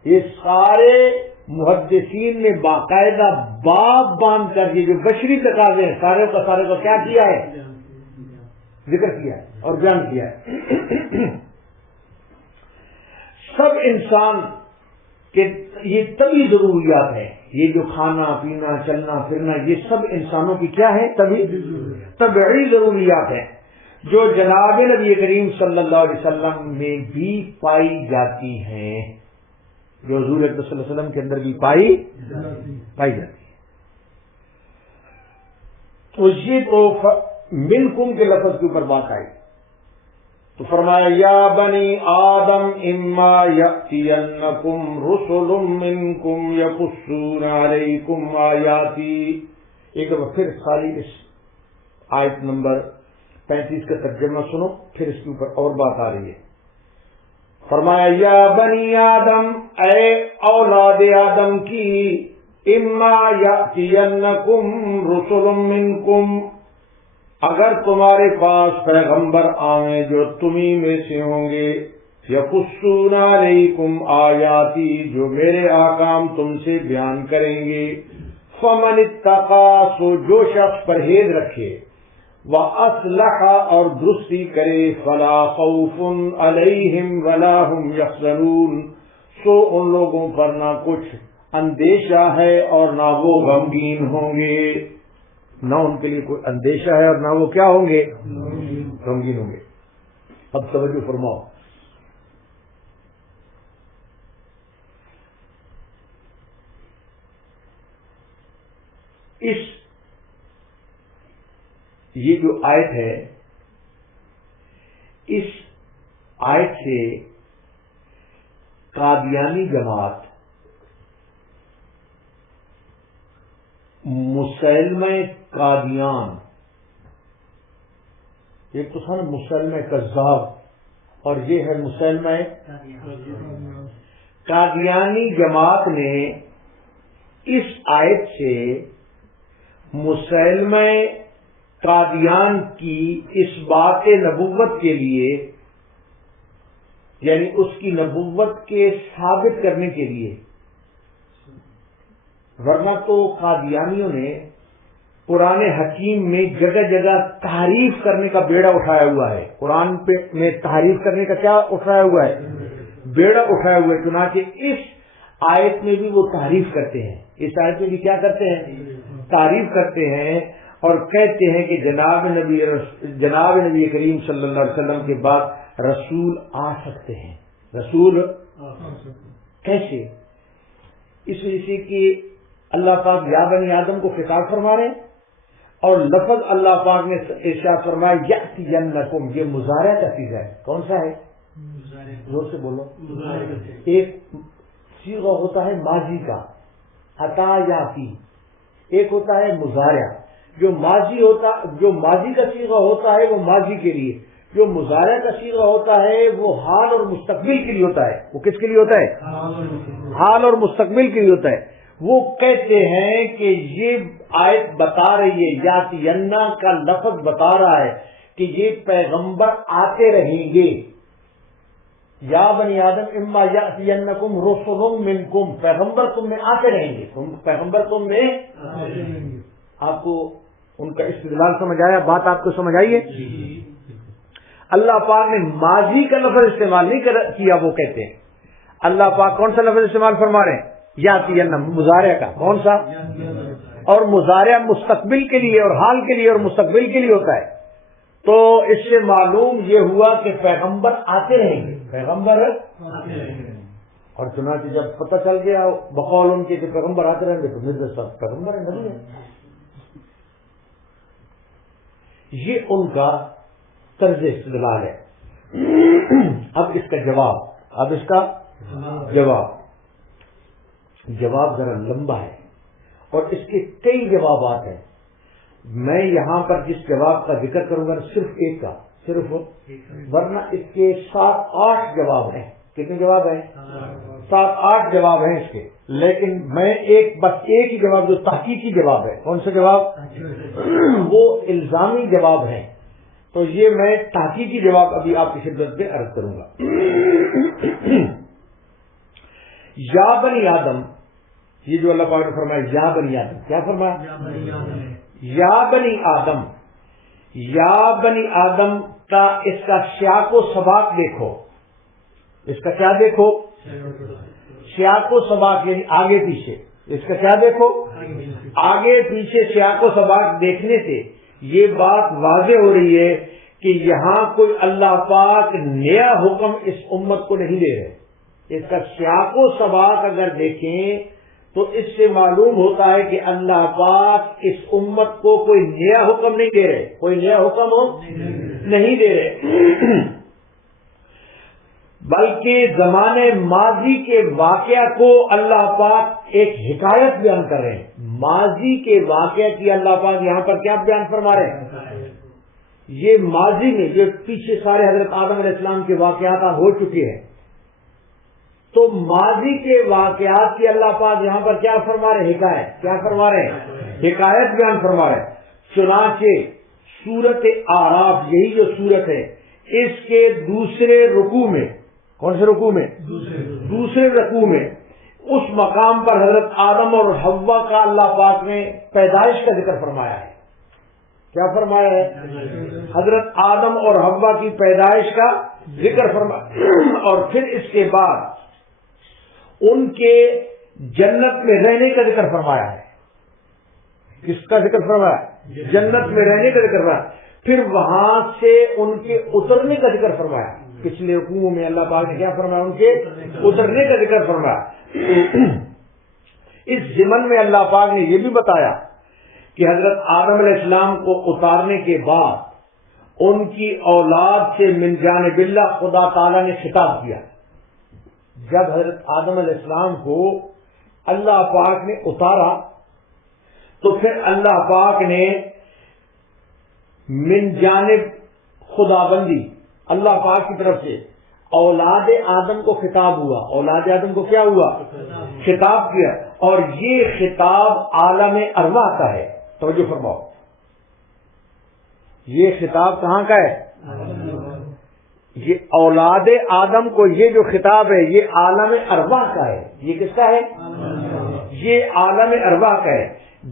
یہ سارے محدثین نے باقاعدہ باب باندھ کر یہ جو بشری تقاضے ہیں سارے کا کیا کیا ہے؟ ذکر کیا ہے اور بیان کیا ہے۔ سب انسان کے یہ طبعی ضروریات ہیں، یہ جو کھانا پینا چلنا پھرنا یہ سب انسانوں کی کیا ہے؟ طبعی ضروریات ہیں، جو جناب نبی کریم صلی اللہ علیہ وسلم میں بھی پائی جاتی ہیں، جو حضور اکرم صلی اللہ علیہ وسلم کے اندر بھی پائی جاتی ہے۔ تو یہ تو منکم کے لفظ کے اوپر بات آئی تو فرمایا یا بنی آدم اما یأتینکم رسل منکم یقصون علیکم آیاتی۔ ایک دفعہ پھر خالی اس آیت نمبر 35 کا ترجمہ سنو، پھر اس کے اوپر اور بات آ رہی ہے۔ فرمایا یا بنی آدم، اے اولاد آدم کی، اما یأتینکم رسل منکم، اگر تمہارے پاس پیغمبر آئیں جو تمہیں میں سے ہوں گے، یقصون علیکم آیاتی، جو میرے احکام تم سے بیان کریں گے، فمن اتقی، سو جو شخص پرہیز رکھے، وَأَصْلَحَ، اور درستی کرے، فَلَا خَوْفٌ عَلَيْهِمْ وَلَا هُمْ يَحْزَنُونَ، سو ان لوگوں پر نہ کچھ اندیشہ ہے اور نہ وہ غمگین ہوں گے، نہ ان کے لیے کوئی اندیشہ ہے اور نہ وہ کیا ہوں گے؟ غمگین ہوں گے۔ اب توجہ فرماؤ، یہ جو آیت ہے، اس آیت سے قادیانی جماعت مسلمہ قادیان، ایک تو تھا نا مسلمہ کذاب اور یہ ہے مسلمہ قادیانی جماعت نے اس آیت سے مسلمہ قادیان کی اس بات نبوت کے لیے، یعنی اس کی نبوت کے ثابت کرنے کے لیے، ورنہ تو قادیانیوں نے قرآن حکیم میں جگہ جگہ تحریف کرنے کا بیڑا اٹھایا ہوا ہے، قرآن میں تحریف کرنے کا کیا اٹھایا ہوا ہے؟ بیڑا اٹھایا ہوا ہے۔ چنانچہ اس آیت میں بھی وہ تحریف کرتے ہیں، اس آیت میں بھی کیا کرتے ہیں؟ تعریف کرتے ہیں اور کہتے ہیں کہ جناب نبی کریم صلی اللہ علیہ وسلم کے بعد رسول آ سکتے ہیں۔ رسول کیسے؟ اس وجہ سے کہ اللہ پاک یا بنی آدم کو خطاب فرما رہے ہیں اور لفظ اللہ پاک نے ارشاد فرمایا یأتینکم، یہ مضارع کا صیغہ ہے۔ کون سا ہے؟ زور سے بولو۔ ایک صیغہ ہوتا ہے ماضی کا، عطا یاتی، ایک ہوتا ہے مضارع۔ جو ماضی کا صیغہ ہوتا ہے وہ ماضی کے لیے، جو مضارع کا صیغہ ہوتا ہے وہ حال اور مستقبل کے لیے ہوتا ہے۔ وہ کس کے لیے ہوتا ہے؟ حال اور مستقبل کے لیے ہوتا ہے۔ وہ کہتے ہیں کہ یہ آیت بتا رہی ہے، یاتینا کا لفظ بتا رہا ہے کہ یہ پیغمبر آتے رہیں گے. یا بنی آدم اما یأتینکم رسل منکم، پیغمبر تم میں آتے رہیں گے، پیغمبر تم میں. آپ کو ان کا استدلال سمجھ آیا؟ بات آپ کو سمجھ آئی ہے؟ اللہ پاک نے ماضی کا لفظ استعمال نہیں کیا. وہ کہتے ہیں اللہ پاک کون سا لفظ استعمال فرما رہے ہیں؟ یاتین، مضارع کا. کون سا؟ اور مضارع مستقبل کے لیے اور حال کے لیے اور مستقبل کے لیے ہوتا ہے. تو اس سے معلوم یہ ہوا کہ پیغمبر آتے رہیں گے، پیغمبر. اور چنانچہ جب پتہ چل گیا بقول ان کے کہ پیغمبر آتے رہیں گے تو مرزا صاحب پیغمبر ہے، نبی ہے. یہ ان کا طرز استدلال ہے. اب اس کا جواب ذرا لمبا ہے اور اس کے کئی جوابات ہیں. میں یہاں پر جس جواب کا ذکر کروں گا صرف ایک کا، ورنہ اس کے 7-8 جواب ہیں. کتنے جواب ہیں؟ 7-8 جواب ہیں اس کے. لیکن میں بس ایک ہی جواب جو تحقیقی جواب ہے. کون سا جواب؟ وہ الزامی جواب ہے. تو یہ میں تحقیقی جواب ابھی آپ کی خدمت میں عرض کروں گا. یا بنی آدم، یہ جو اللہ پاک نے فرمایا یا بنی آدم، کیا فرمایا؟ یا بنی آدم. یا بنی آدم کا اس کا سیاق و سباق دیکھو. اس کا کیا دیکھو؟ سیاق و سباق، یعنی آگے پیچھے. اس کا کیا دیکھو؟ آگے پیچھے سیاق و سباق دیکھنے سے یہ بات واضح ہو رہی ہے کہ یہاں کوئی اللہ پاک نیا حکم اس امت کو نہیں دے رہے. اس کا سیاق و سباق اگر دیکھیں تو اس سے معلوم ہوتا ہے کہ اللہ پاک اس امت کو کوئی نیا حکم نہیں دے رہے، کوئی نیا حکم نہیں دے رہے، بلکہ زمانے ماضی کے واقعہ کو اللہ پاک ایک حکایت بیان کر رہے ہیں. ماضی کے واقعہ کی اللہ پاک یہاں پر کیا بیان فرما رہے ہیں؟ یہ ماضی میں جو پیچھے سارے حضرت آدم علیہ السلام کے واقعات ہو چکے ہیں، تو ماضی کے واقعات کی اللہ پاک یہاں پر کیا فرما رہے ہیں؟ حکایت. کیا فرما رہے ہیں؟ حکایت بیان فرما رہے ہیں. چنانچہ سورت اعراف، یہی جو سورت ہے، اس کے دوسرے رکوع میں، کون سے رکوع میں؟ دوسرے رکوع میں اس مقام پر حضرت آدم اور حوا کا اللہ پاک نے پیدائش کا ذکر فرمایا ہے. کیا فرمایا ہے؟ حضرت آدم اور حوا کی پیدائش کا ذکر فرمایا. اور پھر اس کے بعد ان کے جنت میں رہنے کا ذکر فرمایا ہے. کس کا ذکر فرمایا؟ جنت میں رہنے کا ذکر فرمایا. پھر وہاں سے ان کے اترنے کا ذکر فرمایا. پچھلے حکموں میں اللہ پاک نے کیا فرمایا؟ ان کے اترنے کا ذکر فرمایا. اس ضمن میں اللہ پاک نے یہ بھی بتایا کہ حضرت آدم علیہ السلام کو اتارنے کے بعد ان کی اولاد سے من جانب اللہ خدا تعالی نے خطاب کیا. جب حضرت آدم علیہ السلام کو اللہ پاک نے اتارا تو پھر اللہ پاک نے من جانب خدا بندی اللہ پاک کی طرف سے اولاد آدم کو خطاب ہوا. اولاد آدم کو کیا ہوا؟ خطاب کیا. اور یہ خطاب عالم ارواح کا ہے. توجہ فرماؤ، یہ خطاب کہاں کا ہے؟ یہ اولاد آدم کو یہ جو خطاب ہے یہ عالم ارواح کا ہے. یہ کس کا ہے؟ یہ عالم ارواح کا ہے،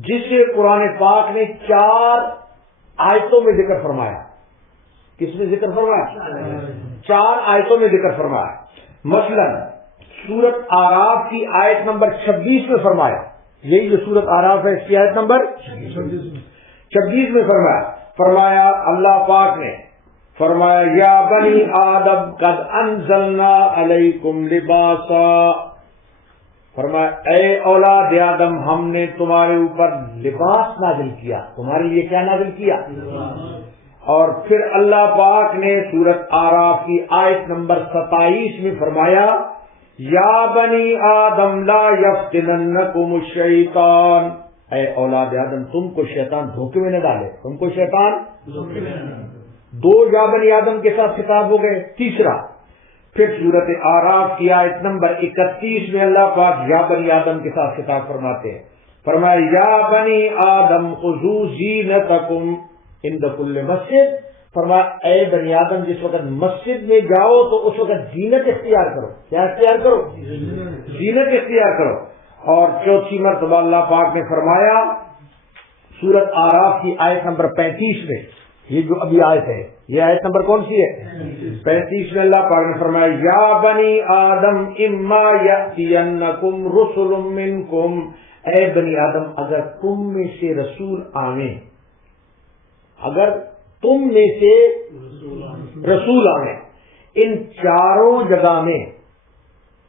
جسے قرآن پاک نے 4 آیتوں میں ذکر فرمایا. کس میں ذکر فرمایا؟ 4 آیتوں میں ذکر فرمایا. مثلا سورت آراف کی آیت نمبر 26 میں فرمایا. یہی جو سورت آراف ہے اس کی آیت نمبر 26 میں فرمایا اللہ پاک نے فرمایا یا بنی آدم قد انزلنا علیکم لباسا. فرمایا اے اولاد آدم ہم نے تمہارے اوپر لباس نازل کیا. تمہارے لیے کیا نازل کیا؟ اور پھر اللہ پاک نے سورت آراف کی آیت نمبر 27 میں فرمایا یا بنی آدم لا یفتننکم الشیطان. اے اولاد آدم تم کو شیطان دھوکے میں نہ ڈالے. تم کو شیطان 2 یا بنی آدم کے ساتھ خطاب ہو گئے. تیسرا پھر سورت آراف کی آیت نمبر 31 میں اللہ پاک یا بنی آدم کے ساتھ خطاب فرماتے ہیں. فرمایا یا بنی آدم خذوا زینتکم عند کل مسجد فرمایا اے بنی آدم جس وقت مسجد میں جاؤ تو اس وقت زینت اختیار کرو. کیا اختیار کرو؟ زینت اختیار کرو. اور چوتھی مرتبہ اللہ پاک نے فرمایا سورۃ اعراف کی آیت نمبر 35 میں، یہ جو ابھی آیت ہے، یہ آیت نمبر کون سی ہے؟ 35 میں اللہ پاک نے فرمایا یا بنی آدم اما یأتینکم رسل منکم، اے بنی آدم اگر تم میں سے رسول آویں، اگر تم میں سے رسول آویں ان چاروں جگہ میں،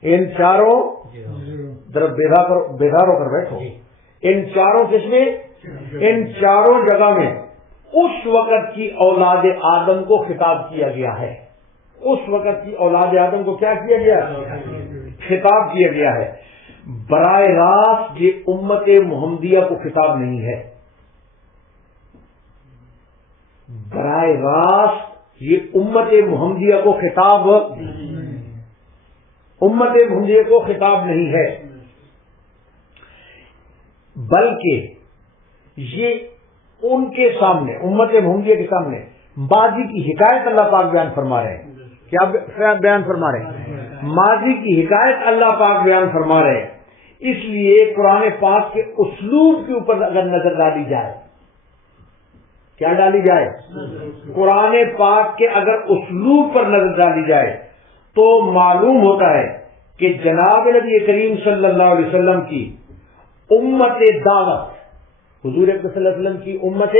ان چاروں بیدار ہو کر بیٹھو، ان چاروں کس میں؟ ان چاروں جگہ میں اس وقت کی اولاد آدم کو خطاب کیا گیا ہے. اس وقت کی اولاد آدم کو کیا کیا گیا؟ خطاب کیا گیا ہے. براہ راست یہ امت محمدیہ کو خطاب نہیں ہے. براہ راست یہ امت محمدیہ کو خطاب، امت محمدیہ کو خطاب نہیں ہے، بلکہ یہ ان کے سامنے، امت محمدیہ کے سامنے ماضی کی حکایت اللہ پاک بیان فرما رہے ہیں. کیا بیان فرما رہے ہیں؟ ماضی کی حکایت اللہ پاک بیان فرما رہے ہیں. اس لیے قرآن پاک کے اسلوب کے اوپر اگر نظر ڈالی جائے، کیا ڈالی جائے؟ قرآن پاک کے اگر اسلوب پر نظر ڈالی جائے تو معلوم ہوتا ہے کہ جناب نبی کریم صلی اللہ علیہ وسلم کی امت دعوت، حضور اکرم صلی اللہ علیہ وسلم کی امت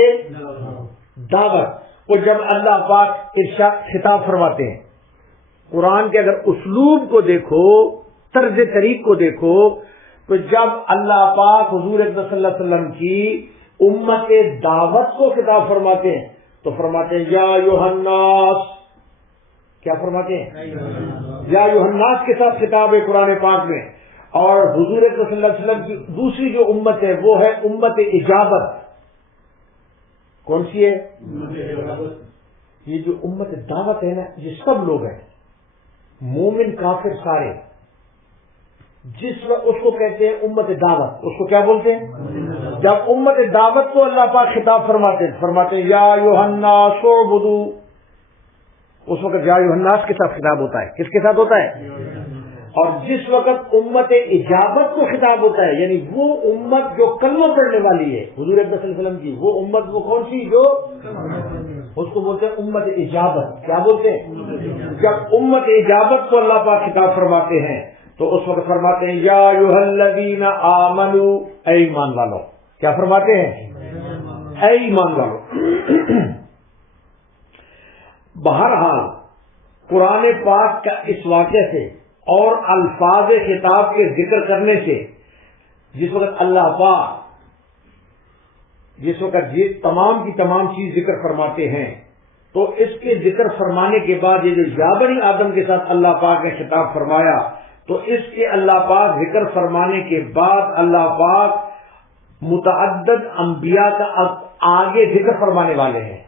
دعوت کو جب اللہ پاک ارشاد خطاب فرماتے ہیں، قرآن کے اگر اسلوب کو دیکھو، طرز طریق کو دیکھو، تو جب اللہ پاک حضور اکرم صلی اللہ علیہ وسلم کی امت دعوت کو خطاب فرماتے ہیں تو فرماتے ہیں یا ایھا الناس. کیا فرماتے ہیں؟ یا ایھا الناس کے ساتھ خطاب ہے قرآن پاک میں. اور حضور اکرم صلی اللہ علیہ وسلم کی دوسری جو امت ہے وہ ہے امت اجابت. کون سی ہے؟ یہ جو امت دعوت ہے نا، یہ سب لوگ ہیں، مومن کافر سارے. جس وقت اس کو کہتے ہیں امت دعوت، اس کو کیا بولتے ہیں؟ جب امت دعوت کو اللہ پاک خطاب فرماتے ہیں یا ایھا الناس اعبدوا، اس وقت یا ایھا الناس کے ساتھ خطاب ہوتا ہے. کس کے ساتھ ہوتا ہے؟ اور جس وقت امت اجابت کو خطاب ہوتا ہے، یعنی وہ امت جو کلمہ پڑھنے والی ہے حضور اکرم صلی اللہ علیہ وسلم کی، وہ امت وہ کون سی؟ جو اس کو بولتے ہیں امت اجابت. کیا بولتے ہیں؟ جب امت اجابت کو اللہ پاک خطاب فرماتے ہیں تو اس وقت فرماتے ہیں یا ایھا الذین آمنوا، اے ایمان والو. کیا فرماتے ہیں؟ اے ایمان والو. بہرحال قرآن پاک کا اس واقعے سے اور الفاظ خطاب کے ذکر کرنے سے جس وقت اللہ پاک یہ تمام کی تمام چیز ذکر فرماتے ہیں تو اس کے ذکر فرمانے کے بعد یہ جو یا بنی آدم کے ساتھ اللہ پاک نے خطاب فرمایا تو اس کے اللہ پاک ذکر فرمانے کے بعد اللہ پاک متعدد انبیاء کا آگے ذکر فرمانے والے ہیں.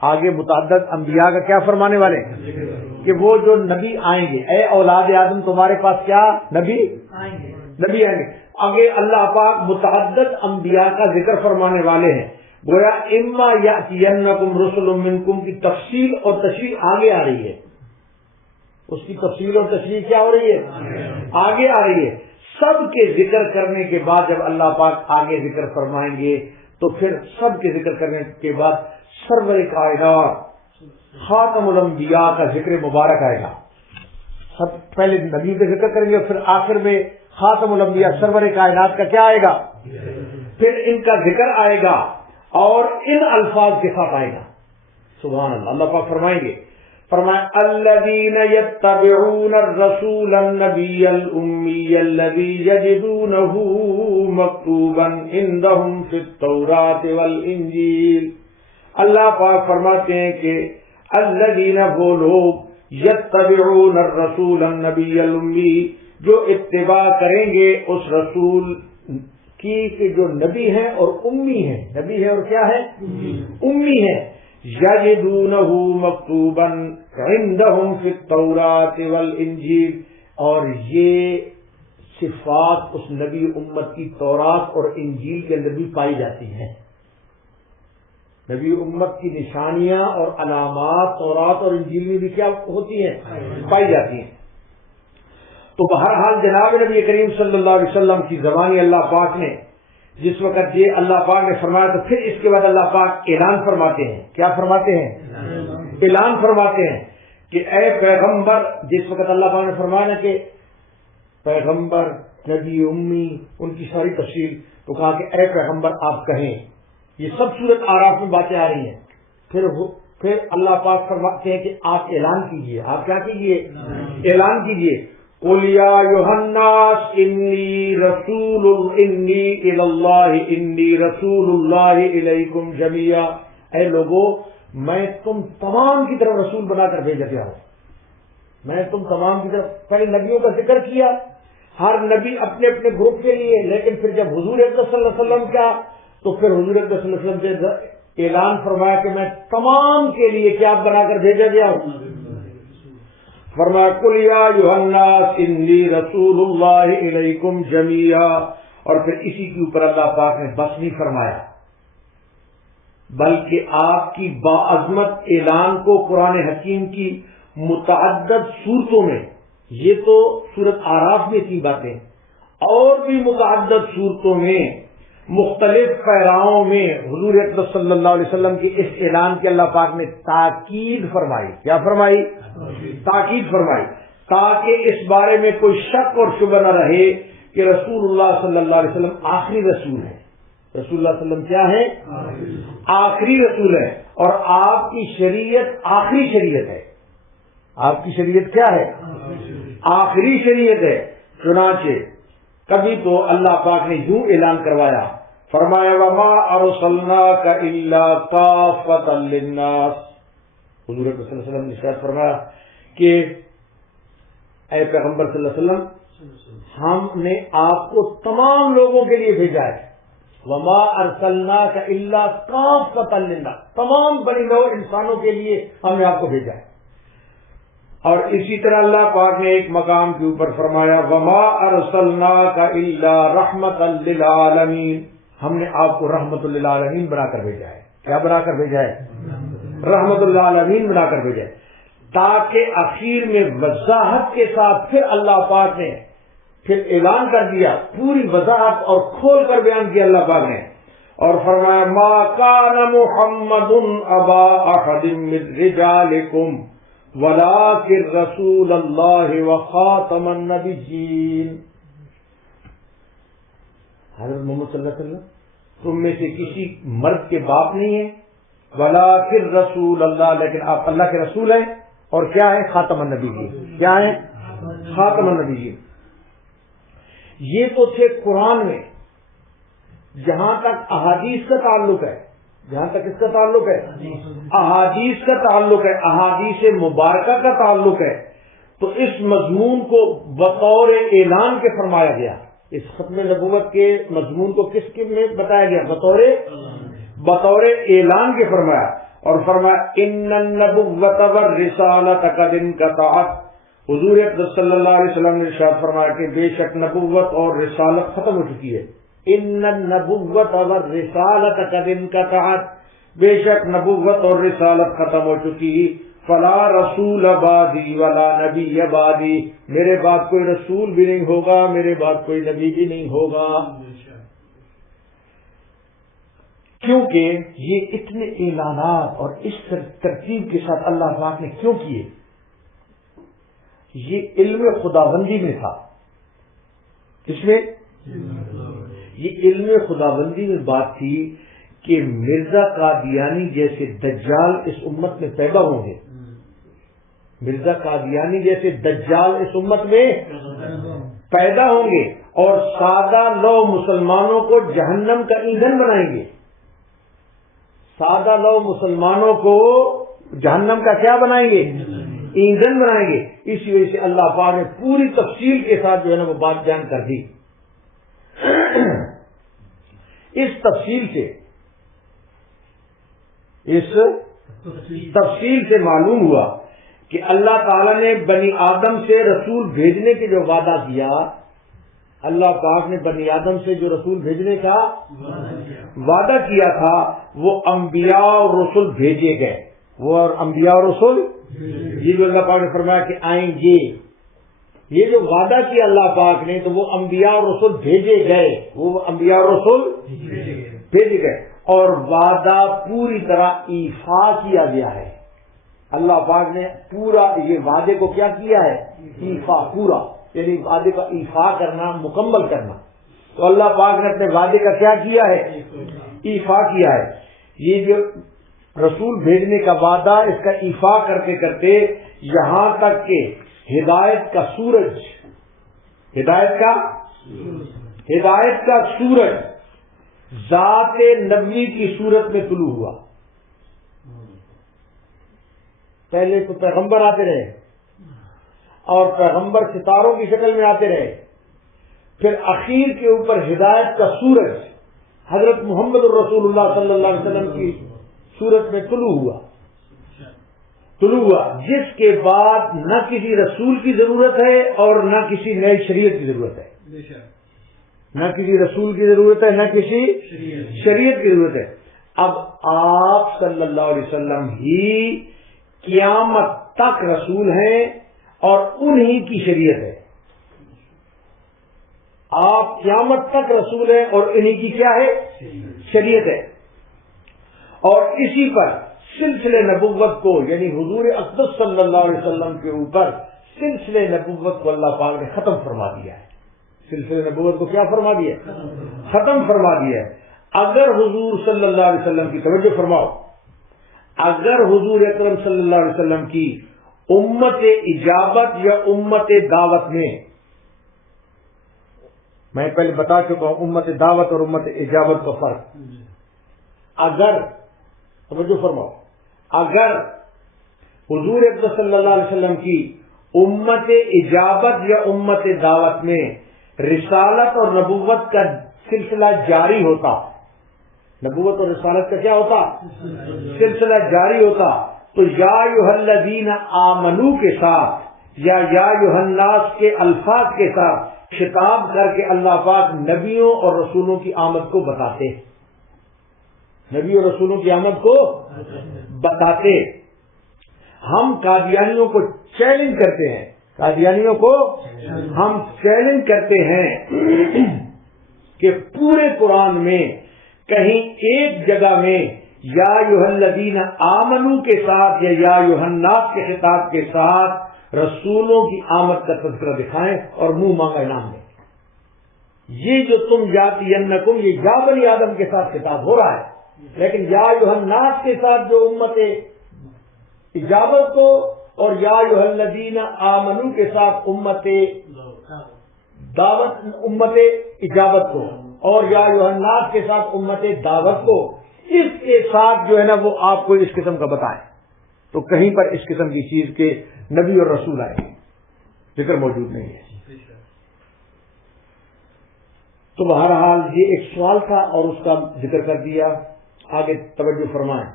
آگے متعدد انبیاء کا کیا فرمانے والے ہیں؟ کہ وہ جو نبی آئیں گے، اے اولاد آدم تمہارے پاس کیا نبی آئیں گے. آگے اللہ پاک متعدد انبیاء کا ذکر فرمانے والے ہیں. گویا اما یأتینکم رسل منکم کی تفصیل اور تشریح آگے آ رہی ہے. اس کی تفصیل اور تشریح کیا ہو رہی ہے؟ آگے آ رہی ہے. سب کے ذکر کرنے کے بعد جب اللہ پاک آگے ذکر فرمائیں گے تو پھر سب کے ذکر کرنے کے بعد سرور کائنات خاتم الانبیاء کا ذکر مبارک آئے گا. سب پہلے نبی کا ذکر کریں گے، پھر آخر میں خاتم الانبیاء سرور کائنات کا کیا آئے گا؟ پھر ان کا ذکر آئے گا اور ان الفاظ کے ساتھ آئے گا. سبحان اللہ. اللہ پاک فرمائیں گے، فرمایا الذین یتبعون الرسول النبی الامی الذی یجدونہ مکتوبا عندہم فی التوراۃ والانجیل. اللہ پاک فرماتے ہیں کہ الذین وہ لوگ یتبعون الرسول النبی الامی جو اتباع کریں گے اس رسول کی کہ جو نبی ہیں اور امی ہیں. نبی ہے اور کیا ہے؟ امی ہے. یجدونہ مکتوبا عندہم فی التوراۃ والانجیل، اور یہ صفات اس نبی امت کی تورات اور انجیل کے اندر بھی پائی جاتی ہیں. نبی امت کی نشانیاں اور علامات تورات اور انجیل میں بھی کیا ہوتی ہیں؟ پائی جاتی ہیں۔ تو بہرحال جناب نبی کریم صلی اللہ علیہ وسلم کی زبانی اللہ پاک نے جس وقت یہ اللہ پاک نے فرمایا تو پھر اس کے بعد اللہ پاک اعلان فرماتے ہیں۔ کیا فرماتے ہیں؟ اعلان فرماتے ہیں کہ اے پیغمبر، جس وقت اللہ پاک نے فرمایا نا کہ پیغمبر، نبی، امی، ان کی ساری تفصیل، تو کہا کہ اے پیغمبر آپ کہیں، یہ سب سورۃ اعراف میں باتیں آ رہی ہیں۔ پھر اللہ پاک فرماتے ہیں کہ آپ اعلان کیجئے۔ آپ کیا کیجئے؟ اعلان کیجئے۔ قُلْ يَا أَيُّهَا النَّاسُ إِنِّي رَسُولُ إِلَى اللَّهِ إِنِّي رَسُولُ اللَّهِ إِلَيْكُمْ جَمِيعًا، اے لوگو میں تم تمام کی طرف رسول بنا کر بھیجا گیا ہوں۔ میں تم تمام کی طرف، پہلے نبیوں کا ذکر کیا، ہر نبی اپنے اپنے گروپ کے لیے، لیکن پھر جب حضور اقدس صلی اللہ علیہ وسلم کا، تو پھر حضور اقدس صلی اللہ علیہ وسلم سے اعلان فرمایا کہ میں تمام کے لیے کیا بنا کر بھیجا گیا ہوں۔ فرمایا قُلْ يَا أَيُّهَا النَّاسُ إِنِّي رَسُولُ اللَّهِ إِلَيْكُمْ جَمِيعًا، اور پھر اسی کے اوپر اللہ پاک نے بس نہیں فرمایا، بلکہ آپ کی باعظمت اعلان کو قرآن حکیم کی متعدد صورتوں میں، یہ تو سورۃ اعراف میں تھی باتیں، اور بھی متعدد صورتوں میں مختلف پیراؤں میں حضور اکرم صلی اللہ علیہ وسلم کے اس اعلان کے اللہ پاک نے تاکید فرمائی۔ کیا فرمائی؟ تاکید فرمائی، تاکہ اس بارے میں کوئی شک اور شبہ نہ رہے کہ رسول اللہ صلی اللہ علیہ وسلم آخری رسول ہے۔ رسول اللہ صلی اللہ علیہ وسلم کیا ہے؟ آخری رسول ہے، اور آپ کی شریعت آخری شریعت ہے۔ آپ کی شریعت کیا ہے؟ آخری شریعت ہے۔ چنانچہ کبھی تو اللہ پاک نے یوں اعلان کروایا، فرمایا وَمَا أَرْسَلْنَاكَ إِلَّا كَافَّةً لِلنَّاسِ، حضور صلی اللہ علیہ وسلم نے ارشاد فرمایا کہ اے پیغمبر صلی اللہ علیہ وسلم، ہم نے آپ کو تمام لوگوں کے لیے بھیجا ہے۔ وَمَا أَرْسَلْنَاكَ إِلَّا كَافَّةً لِلنَّاسِ، تمام بنی نوع انسانوں کے لیے ہم نے آپ کو بھیجا ہے۔ اور اسی طرح اللہ پاک نے ایک مقام کے اوپر فرمایا وَمَا أَرْسَلْنَاكَ إِلَّا رَحْمَةً لِلْعَالَمِينَ، ہم نے آپ کو رحمت للعالمین بنا کر بھیجا ہے۔ کیا بنا کر بھیجا ہے؟ رحمت للعالمین بنا کر بھیجا ہے، تاکہ اخیر میں وضاحت کے ساتھ پھر اللہ پاک نے پھر اعلان کر دیا، پوری وضاحت اور کھول کر بیان کیا اللہ پاک نے، اور فرمایا مَا كَانَ مُحَمَّدٌ أَبَا أَحَدٍ مِّن رِجَالِكُمْ وَلَٰكِن رَّسُولَ اللَّهِ وَخَاتَمَ النَّبِيِّينَ، حضرت محمد صلی اللہ علیہ وسلم تم میں سے کسی مرد کے باپ نہیں ہے، وَلَٰكِن رَّسُولَ اللَّهِ، لیکن آپ اللہ کے رسول ہیں، اور کیا ہے؟ خاتم النبیین۔ کیا ہے؟ خاتم النبیین۔ یہ تو تھے قرآن میں۔ جہاں تک احادیث کا تعلق ہے، جہاں تک اس کا تعلق ہے، احادیث کا تعلق ہے، احادیث مبارکہ کا تعلق ہے، تو اس مضمون کو بطور اعلان کے فرمایا گیا۔ اس ختم نبوت کے مضمون کو کس کے میں بتایا گیا؟ بطور اعلان کے فرمایا، اور فرمایا ان النبوۃ والرسالۃ قد انقطعت، حضور اکرم صلی اللہ علیہ وسلم نے ارشاد فرمایا کہ بے شک نبوت اور رسالت ختم ہو چکی ہے۔ ان النبوۃ والرسالۃ قد انقطعت، بے شک نبوت اور رسالت ختم ہو چکی، فلا رسول بعدی ولا نبی بعدی، میرے بعد کوئی رسول بھی نہیں ہوگا، میرے بعد کوئی نبی بھی نہیں ہوگا۔ کیونکہ یہ اتنے اعلانات اور اس ترتیب کے ساتھ اللہ پاک نے کیوں کیے؟ یہ علم خداوندی میں تھا۔ کس میں؟ یہ علم خداوندی میں بات تھی کہ مرزا قادیانی جیسے دجال اس امت میں پیدا ہوں گے، مرزا قادیانی جیسے دجال اس امت میں پیدا ہوں گے، اور سادہ لو مسلمانوں کو جہنم کا ایندھن بنائیں گے۔ سادہ لو مسلمانوں کو جہنم کا کیا بنائیں گے؟ ایندھن بنائیں گے۔ اسی وجہ سے اللہ پاک نے پوری تفصیل کے ساتھ جو ہے نا وہ بات بیان کر دی۔ اس تفصیل سے معلوم ہوا کہ اللہ تعالی نے بنی آدم سے رسول بھیجنے کے جو وعدہ کیا، اللہ پاک نے بنی آدم سے جو رسول بھیجنے کا وعدہ کیا تھا وہ انبیاء اور رسول بھیجے گئے، وہ اور انبیاء اور رسول یہ جو اللہ پاک نے فرمایا کہ آئیں گے، یہ جو وعدہ کیا اللہ پاک نے تو وہ انبیاء اور رسول بھیجے گئے، وہ انبیاء اور رسول بھیجے گئے، اور وعدہ پوری طرح ایفا کیا گیا ہے۔ اللہ پاک نے پورا یہ وعدے کو کیا کیا ہے؟ ایفا، پورا، یعنی وعدے کا ایفا کرنا، مکمل کرنا۔ تو اللہ پاک نے اپنے وعدے کا کیا کیا ہے؟ ایفا کیا ہے۔ یہ جو رسول بھیجنے کا وعدہ، اس کا ایفا کرتے کرتے یہاں تک کہ ہدایت کا سورج، ہدایت کا سورج ذات نبوی کی صورت میں طلوع ہوا۔ پہلے تو پیغمبر آتے رہے اور پیغمبر ستاروں کی شکل میں آتے رہے، پھر اخیر کے اوپر ہدایت کا سورج حضرت محمد الرسول اللہ صلی اللہ علیہ وسلم کی صورت میں طلوع ہوا، جس کے بعد نہ کسی رسول کی ضرورت ہے اور نہ کسی نئے شریعت کی ضرورت ہے، نہ کسی رسول کی ضرورت ہے، نہ کسی شریعت کی ضرورت ہے۔ اب آپ صلی اللہ علیہ وسلم ہی قیامت تک رسول ہیں اور انہی کی شریعت ہے۔ آپ قیامت تک رسول ہیں اور انہی کی کیا ہے؟ شریعت ہے۔ اور اسی پر سلسلے نبوت کو، یعنی حضور اقدس صلی اللہ علیہ وسلم کے اوپر سلسلے نبوت کو اللہ پاک نے ختم فرما دیا ہے۔ سلسلے نبوت کو کیا فرما دیا ہے؟ ختم فرما دیا ہے۔ اگر حضور صلی اللہ علیہ وسلم کی توجہ فرماؤ، اگر حضور اکرم صلی اللہ علیہ وسلم کی امت اجابت یا امت دعوت میں پہلے بتا چکا ہوں امت دعوت اور امت اجابت کا فرق، اگر توجہ فرماؤ، اگر حضور اکرم صلی اللہ علیہ وسلم کی امت اجابت یا امت دعوت میں رسالت اور نبوت کا سلسلہ جاری ہوتا، نبوت اور رسالت کا کیا ہوتا؟ سلسلہ جاری ہوتا، تو یا ایھا الذین آمنو کے ساتھ یا ایھا الناس کے الفاظ کے ساتھ خطاب کر کے اللہ پاک نبیوں اور رسولوں کی آمد کو بتاتے، نبی اور رسولوں کی آمد کو بتاتے۔ ہم قادیانیوں کو چیلنج کرتے ہیں، قادیانیوں کو ہم چیلنج کرتے ہیں کہ پورے قرآن میں کہیں ایک جگہ میں یا ایھا الذین آمنو کے ساتھ یا ایھا الناس کے خطاب کے ساتھ رسولوں کی آمد کا تذکرہ دکھائیں اور منہ مانگا انعام دیں۔ یہ جو تم یاتینکم، یہ یا بنی آدم کے ساتھ خطاب ہو رہا ہے، لیکن یا ایھا الناس کے ساتھ جو امت اجابت کو اور یا ایھا الذین آمنو کے ساتھ امت دعوت، امت اجابت کو، اور یا ایھا الناس کے ساتھ امت دعوت کو، اس کے ساتھ جو ہے نا وہ آپ کو اس قسم کا بتائیں، تو کہیں پر اس قسم کی چیز کے نبی اور رسول آئے ذکر موجود نہیں ہے۔ تو بہرحال یہ ایک سوال تھا اور اس کا ذکر کر دیا۔ آگے توجہ فرمائیں،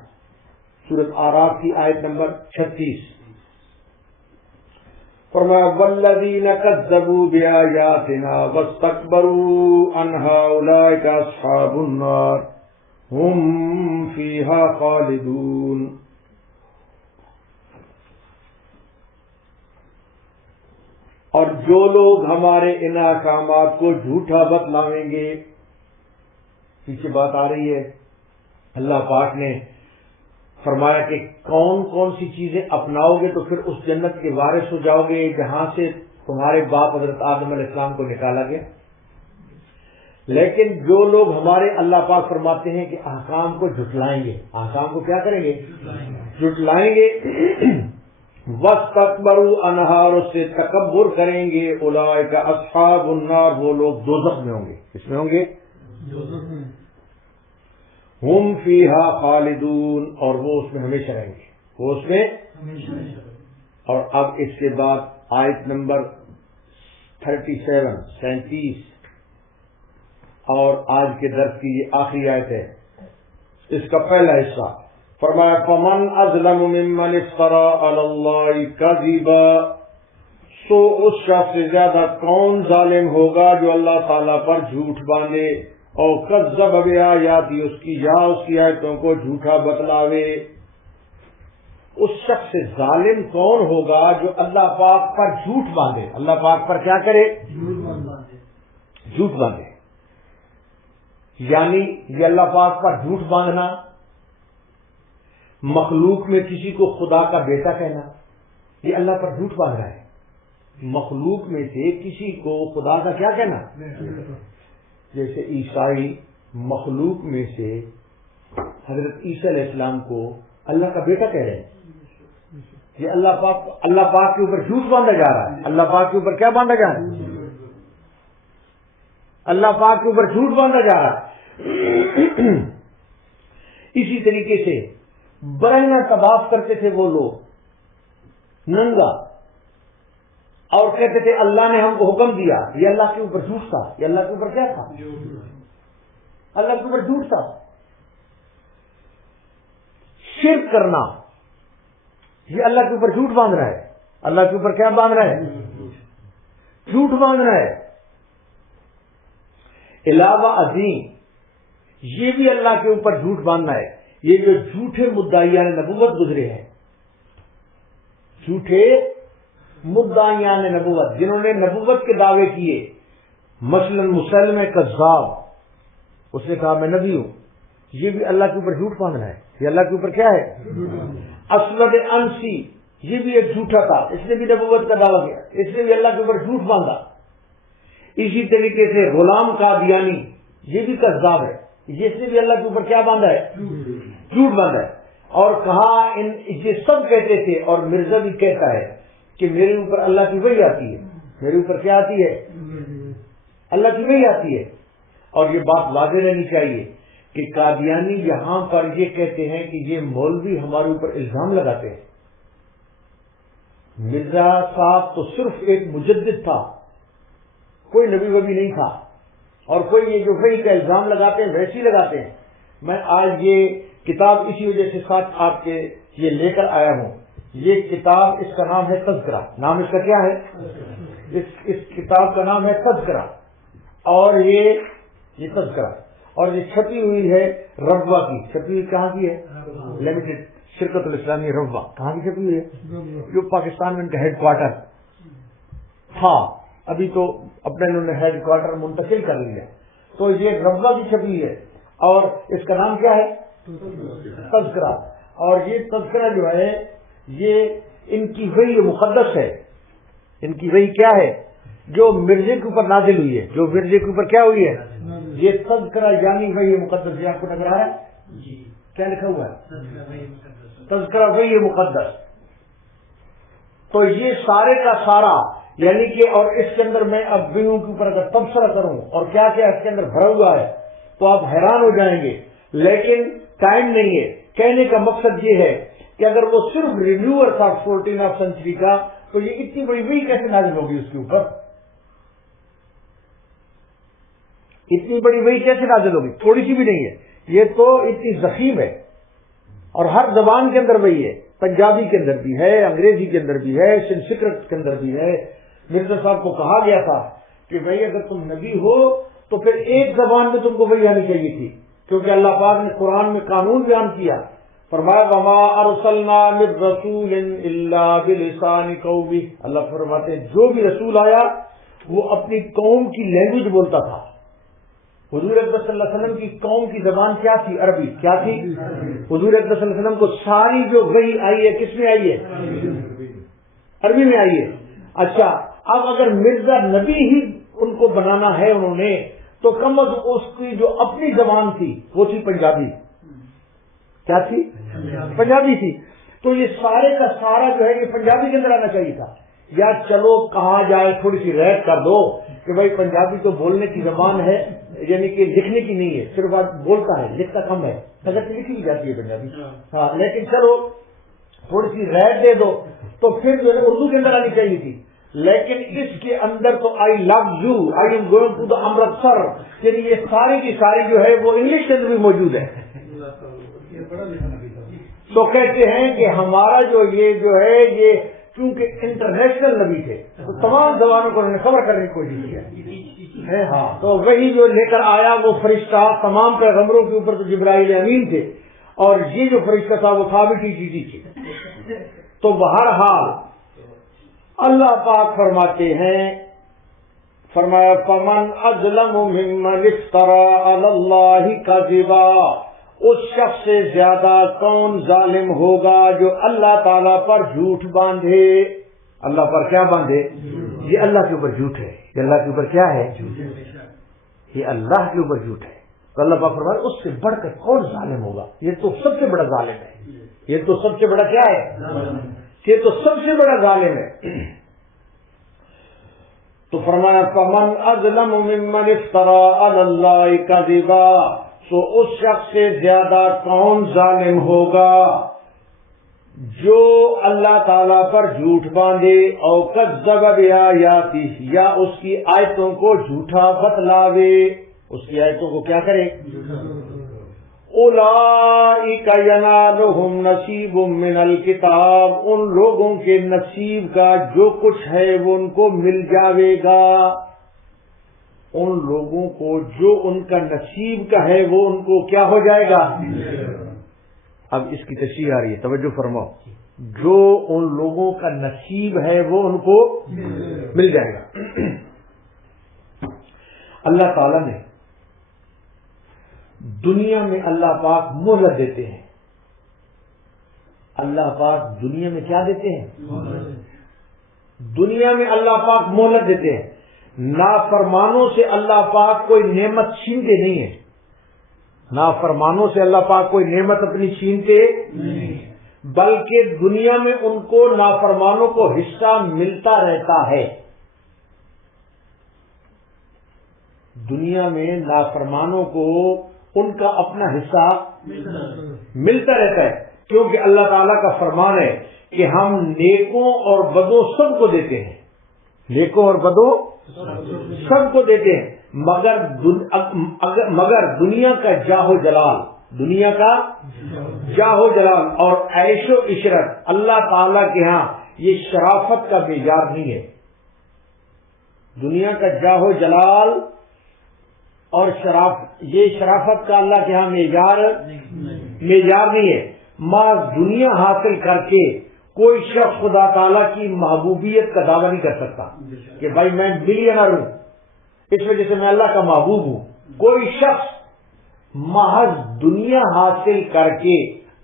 سورۃ اعراف کی آیت نمبر 36، فرمایا والذین کذبوا بآیاتنا واستکبروا عنہا اولئک اصحاب النار ہم فیہا خالدون۔ اور جو لوگ ہمارے ان احکامات کو جھوٹا بتلاویں گے، پیچھے بات آ رہی ہے، اللہ پاک نے فرمایا کہ کون کون سی چیزیں اپناؤ گے تو پھر اس جنت کے وارث ہو جاؤ گے جہاں سے تمہارے باپ حضرت آدم علیہ السلام کو نکالا گیا۔ لیکن جو لوگ ہمارے، اللہ پاک فرماتے ہیں کہ احکام کو جھٹلائیں گے، احکام کو کیا کریں گے؟ جھٹلائیں گے۔ وَاسْتَكْبَرُوا عنہا، اور اس سے تکبر کریں گے، اولئک اصحاب النار، وہ لوگ دوزخ میں ہوں گے۔ کس میں ہوں گے؟ دوزخ میں۔ ہم فیہا خالدون، اور وہ اس میں ہمیشہ رہیں گے، وہ اس میں ہمیشہ رہیں گے۔ اور اب اس کے بعد آیت نمبر 37 اور آج کے درس کی یہ آخری آیت ہے، اس کا پہلا حصہ فرمایا فَمَنْ أَظْلَمُ مِمَّنِ افْتَرَىٰ عَلَى اللَّهِ كَذِبًا سو اس شخص سے زیادہ کون ظالم ہوگا جو اللہ تعالیٰ پر جھوٹ باندھے اور کذب بآیاتی اس کی آیتوں کو جھوٹا بتلاوے۔ اس شخص سے ظالم کون ہوگا جو اللہ پاک پر جھوٹ باندھے، اللہ پاک پر کیا کرے؟ جھوٹ باندھے۔ یعنی یہ اللہ پاک پر جھوٹ باندھنا، مخلوق میں کسی کو خدا کا بیٹا کہنا، یہ اللہ پر جھوٹ باندھ رہا ہے۔ مخلوق میں سے کسی کو خدا کا کیا کہنا؟ جیسے عیسائی مخلوق میں سے حضرت عیسیٰ علیہ السلام کو اللہ کا بیٹا کہہ رہے ہیں۔ یہ اللہ پاک کے اوپر جھوٹ باندھا جا رہا ہے۔ اللہ پاک کے اوپر کیا باندھا جا رہا ہے؟ اللہ پاک کے اوپر جھوٹ باندھا جا رہا ہے۔ اسی طریقے سے برہنہ طواف کرتے تھے وہ لوگ ننگا، اور کہتے تھے اللہ نے ہم کو حکم دیا، یہ اللہ کے اوپر جھوٹ تھا۔ یہ اللہ کے اوپر کیا تھا؟ اللہ کے اوپر جھوٹ تھا۔ شرک کرنا، یہ اللہ کے اوپر جھوٹ باندھ رہا ہے۔ اللہ کے اوپر کیا باندھ رہا ہے؟ جھوٹ باندھ رہا ہے۔ علاوہ ازیں یہ بھی اللہ کے اوپر جھوٹ باندھنا ہے۔ یہ جو جھوٹے مدعیان نبوت گزرے ہیں، جھوٹے مدعیان نبوت جنہوں نے نبوت کے دعوے کیے، مثلا مسلمہ کذاب، اس نے کہا میں نبی ہوں، یہ بھی اللہ کے اوپر جھوٹ باندھنا ہے۔ یہ اللہ کے اوپر کیا ہے؟ اسود انسی، یہ بھی ایک جھوٹا تھا، اس نے بھی نبوت کا دعویٰ کیا، اس نے بھی اللہ کے اوپر جھوٹ باندھا۔ اسی طریقے سے غلام قادیانی، یہ بھی کذاب ہے، اس نے بھی اللہ کے اوپر کیا باندھا ہے؟ جھوٹ باندھا ہے۔ اور کہا یہ سب کہتے تھے، اور مرزا بھی کہتا ہے کہ میرے اوپر اللہ کی وحی آتی ہے۔ میرے اوپر کیا آتی ہے؟ اللہ کی وحی آتی ہے۔ اور یہ بات واضح رہنی چاہیے کہ قادیانی یہاں پر یہ کہتے ہیں کہ یہ مولوی ہمارے اوپر الزام لگاتے ہیں۔ مرزا صاحب تو صرف ایک مجدد تھا، کوئی نبی وبی نہیں تھا، اور کوئی یہ جو وحی کا الزام لگاتے ہیں ویسے ہی لگاتے ہیں۔ میں آج یہ کتاب اسی وجہ سے ساتھ آپ کے یہ لے کر آیا ہوں۔ یہ کتاب، اس کا نام ہے تذکرہ۔ نام اس کا کیا ہے؟ اس کتاب کا نام ہے تذکرہ، اور یہ تذکرہ، اور یہ چھپی ہوئی ہے ربوہ کی۔ چھپی ہوئی کہاں کی ہے؟ لمیٹڈ شرکت الاسلامی ربوہ۔ کہاں کی چھپی ہوئی ہے؟ جو پاکستان میں ان کا ہیڈ کوارٹر تھا، ابھی تو اپنے انہوں نے ہیڈ کوارٹر منتقل کر لیا۔ تو یہ ربوہ کی چھپی ہوئی ہے، اور اس کا نام کیا ہے؟ تذکرہ۔ اور یہ تذکرہ جو ہے یہ ان کی وحی مقدس ہے۔ ان کی وحی کیا ہے؟ جو مرزے کے اوپر نازل ہوئی ہے، جو مرزے کے اوپر کیا ہوئی ہے؟ یہ تذکرہ یعنی وحی مقدس۔ یہ آپ کو نظر آ رہا ہے؟ کیا لکھا ہوا ہے؟ تذکرہ وحی مقدس۔ تو یہ سارے کا سارا، یعنی کہ، اور اس کے اندر میں اب وحیوں کے اوپر اگر تبصرہ کروں اور کیا کیا اس کے اندر بھرا ہوا ہے تو آپ حیران ہو جائیں گے، لیکن ٹائم نہیں ہے۔ کہنے کا مقصد یہ ہے کہ اگر وہ صرف ریویور تھا 14 سنچری کا، تو یہ اتنی بڑی وحی کیسے نازل ہوگی اس کے اوپر؟ اتنی بڑی وحی کیسے نازل ہوگی؟ تھوڑی سی بھی نہیں ہے، یہ تو اتنی ضخیم ہے، اور ہر زبان کے اندر وحی ہے۔ پنجابی کے اندر بھی ہے، انگریزی کے اندر بھی ہے، سنسکرت کے اندر بھی ہے۔ مرزا صاحب کو کہا گیا تھا کہ بھائی اگر تم نبی ہو تو پھر ایک زبان میں تم کو وحی آنی چاہیے تھی، کیونکہ اللہ پاک نے قرآن میں قانون بیان کیا، فرمایا وما ارسلنا من رسول الا بلسان قومه۔ اللہ فرماتے ہیں جو بھی رسول آیا وہ اپنی قوم کی لینگویج بولتا تھا۔ حضور اکرم صلی اللہ علیہ وسلم کی قوم کی زبان کیا تھی؟ عربی۔ کیا تھی؟ حضور اکرم صلی اللہ علیہ وسلم کو ساری جو وحی آئی ہے کس میں آئی ہے؟ عربی میں آئی ہے۔ اچھا، اب اگر مرزا نبی ہی ان کو بنانا ہے انہوں نے، تو کم از کم اس کی جو اپنی زبان تھی وہ تھی پنجابی۔ کیا تھی؟ پنجابی تھی۔ تو یہ سارے کا سارا جو ہے یہ پنجابی کے اندر آنا چاہیے تھا۔ یا چلو کہا جائے، تھوڑی سی ریٹ کر دو کہ بھائی پنجابی تو بولنے کی زبان ہے، یعنی کہ لکھنے کی نہیں ہے، صرف آدمی بولتا ہے، لکھتا کم ہے، اگر لکھی بھی جاتی ہے پنجابی، ہاں، لیکن چلو تھوڑی سی ریٹ دے دو تو پھر جو ہے اردو کے اندر آنی چاہیے تھی۔ لیکن اس کے اندر تو I love you, I am going to the Amritsar, یعنی یہ ساری کی ساری جو ہے وہ انگلش کے اندر بھی موجود ہے۔ تو کہتے ہیں کہ ہمارا جو یہ جو ہے یہ کیونکہ انٹرنیشنل نبی تھے تو تمام زبانوں کو انہوں نے کور کرنے کی کوشش کی ہے. ہاں تو وہی جو لے کر آیا وہ فرشتہ تمام پیغمبروں کے اوپر تو جبرائیل امین تھے، اور یہ جو فرشتہ تھا وہ ثابت ہی چیزی تھی. تو بہرحال اللہ پاک فرماتے ہیں، فرمایا فمن اظلم ممن افترى علی اللہ کذبا، اس شخص سے زیادہ کون ظالم ہوگا جو اللہ تعالیٰ پر جھوٹ باندھے. اللہ پر کیا باندھے؟ یہ اللہ کے اوپر جھوٹ ہے. یہ اللہ کے اوپر کیا ہے؟ یہ اللہ کے اوپر جھوٹ ہے. تو اللہ پاک فرمایا اس سے بڑھ کر کون ظالم ہوگا؟ یہ تو سب سے بڑا ظالم ہے. یہ تو سب سے بڑا کیا ہے؟ یہ تو سب سے بڑا ظالم ہے. تو فرمایا فمن اظلم ممن افترى علی اللہ کذبا، تو اس شخص سے زیادہ کون ظالم ہوگا جو اللہ تعالیٰ پر جھوٹ باندھے، او کذب بآیاتہ، یا اس کی آیتوں کو جھوٹا بتلاوے، اس کی آیتوں کو کیا کرے؟ اولئک ینالہم نصیب من الکتاب، ان لوگوں کے نصیب کا جو کچھ ہے وہ ان کو مل جاوے گا. ان لوگوں کو جو ان کا نصیب کا ہے وہ ان کو کیا ہو جائے گا؟ اب اس کی تشریح آ رہی ہے، توجہ فرماؤ. جو ان لوگوں کا نصیب ہے وہ ان کو مل جائے گا. اللہ تعالی نے دنیا میں اللہ پاک مہلت دیتے ہیں. اللہ پاک دنیا میں کیا دیتے ہیں؟ دنیا میں اللہ پاک مہلت دیتے ہیں. نافرمانوں سے اللہ پاک کوئی نعمت چھینتے نہیں ہے. نافرمانوں سے اللہ پاک کوئی نعمت اپنی چھینتے نہیں، بلکہ دنیا میں ان کو نافرمانوں کو حصہ ملتا رہتا ہے. دنیا میں نافرمانوں کو ان کا اپنا حصہ ملتا رہتا ہے، کیونکہ اللہ تعالیٰ کا فرمان ہے کہ ہم نیکوں اور بدوں سب کو دیتے ہیں. نیکوں اور بدوں سب کو دیتے ہیں، مگر دنیا کا جاہ و جلال، دنیا کا جاہ و جلال اور عیش و عشرت اللہ تعالیٰ کے ہاں یہ شرافت کا معیار نہیں ہے. دنیا کا جاہ و جلال اور یہ شرافت کا اللہ کے ہاں معیار نہیں ہے. ماں دنیا حاصل کر کے کوئی شخص خدا تعالیٰ کی محبوبیت کا دعویٰ نہیں کر سکتا کہ بھائی میں ملینر ہوں اس وجہ سے میں اللہ کا محبوب ہوں. کوئی شخص محض دنیا حاصل کر کے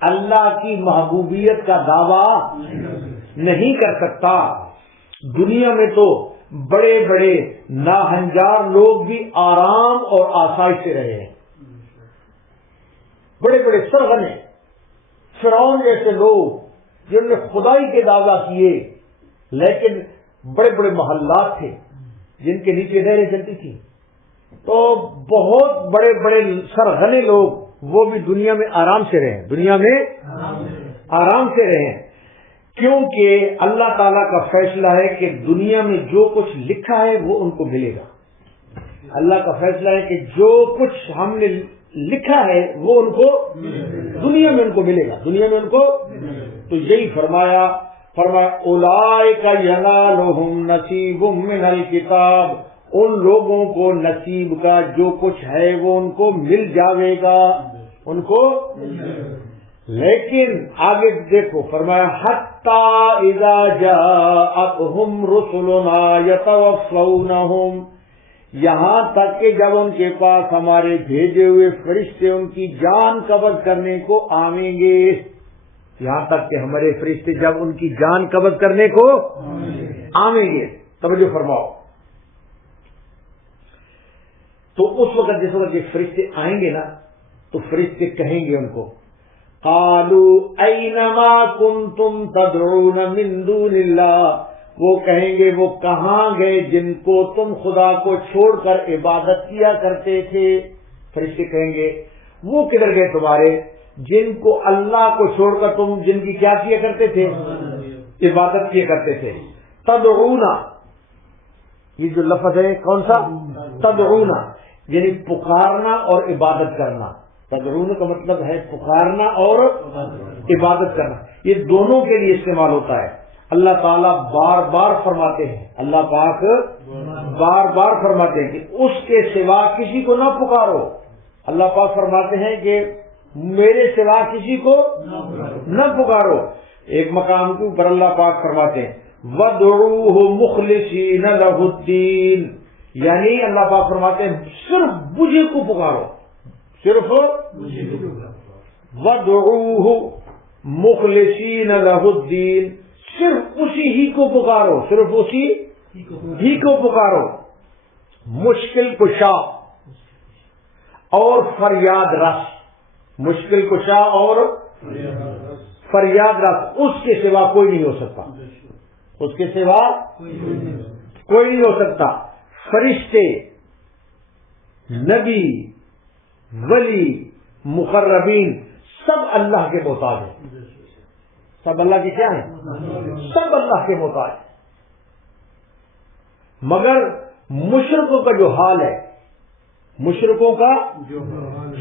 اللہ کی محبوبیت کا دعویٰ نہیں کر سکتا. دنیا میں تو بڑے بڑے ناہنجار لوگ بھی آرام اور آسائش سے رہے ہیں. بڑے بڑے سرغنے فرعون جیسے لوگ جنہوں نے خدائی کے دعویٰ کیے، لیکن بڑے بڑے محلات تھے جن کے نیچے نہریں چلتی تھیں. تو بہت بڑے بڑے سرغنے لوگ وہ بھی دنیا میں آرام سے رہے، دنیا میں آرام سے رہے، کیونکہ اللہ تعالیٰ کا فیصلہ ہے کہ دنیا میں جو کچھ لکھا ہے وہ ان کو ملے گا. اللہ کا فیصلہ ہے کہ جو کچھ ہم نے لکھا ہے وہ ان کو دنیا میں ان کو ملے گا، دنیا میں ان کو. تو یہی فرمایا اولئک ینالہم نصیب من الکتاب، ان لوگوں کو نصیب کا جو کچھ ہے وہ ان کو مل جاوے گا، ان کو. لیکن آگے دیکھو فرمایا حتی اذا جاءتہم رسلنا یتوفونہم، یہاں تک کہ جب ان کے پاس ہمارے بھیجے ہوئے فرشتے ان کی جان قبض کرنے کو آئیں گے. یہاں تک کہ ہمارے فرشتے جب ان کی جان قبض کرنے کو آئیں گے. توجہ فرماؤ. تو اس وقت جس وقت یہ فرشتے آئیں گے نا تو فرشتے کہیں گے ان کو قالوا اینما کنتم تدعون من دون اللہ، وہ کہیں گے وہ کہاں گئے جن کو تم خدا کو چھوڑ کر عبادت کیا کرتے تھے. فرشتے کہیں گے وہ کدھر گئے تمہارے جن کو اللہ کو چھوڑ کر تم جن کی کیا کیا کرتے تھے؟ عبادت کیا کرتے تھے. تدعونا، یہ جو لفظ ہے کون سا؟ تدعونا، یعنی پکارنا اور عبادت کرنا. تدعونا کا مطلب ہے پکارنا اور عبادت کرنا، یہ دونوں کے لیے استعمال ہوتا ہے. اللہ تعالیٰ بار بار فرماتے ہیں، اللہ پاک بار بار فرماتے ہیں کہ اس کے سوا کسی کو نہ پکارو. اللہ پاک فرماتے ہیں کہ میرے سوا کسی کو نہ پکارو. ایک مقام کے اوپر اللہ پاک فرماتے ہیں وَادْعُوهُ مُخْلِصِينَ لَهُ الدِّينَ، یعنی اللہ پاک فرماتے ہیں صرف مجھے کو پکارو، صرف وَادْعُوهُ مُخْلِصِينَ لَهُ الدِّينَ، صرف اسی ہی کو پکارو، صرف اسی ہی کو پکارو. مشکل کشا اور فریاد رس، مشکل کشا اور فریاد رس، اس کے سوا کوئی نہیں ہو سکتا، اس کے سوا کوئی نہیں ہو سکتا. فرشتے، نبی، ولی، مقربین سب اللہ کے محتاج ہیں. سب اللہ کے کیا ہیں؟ سب اللہ کے محتاج. مگر مشرکوں کا جو حال ہے، مشرکوں کا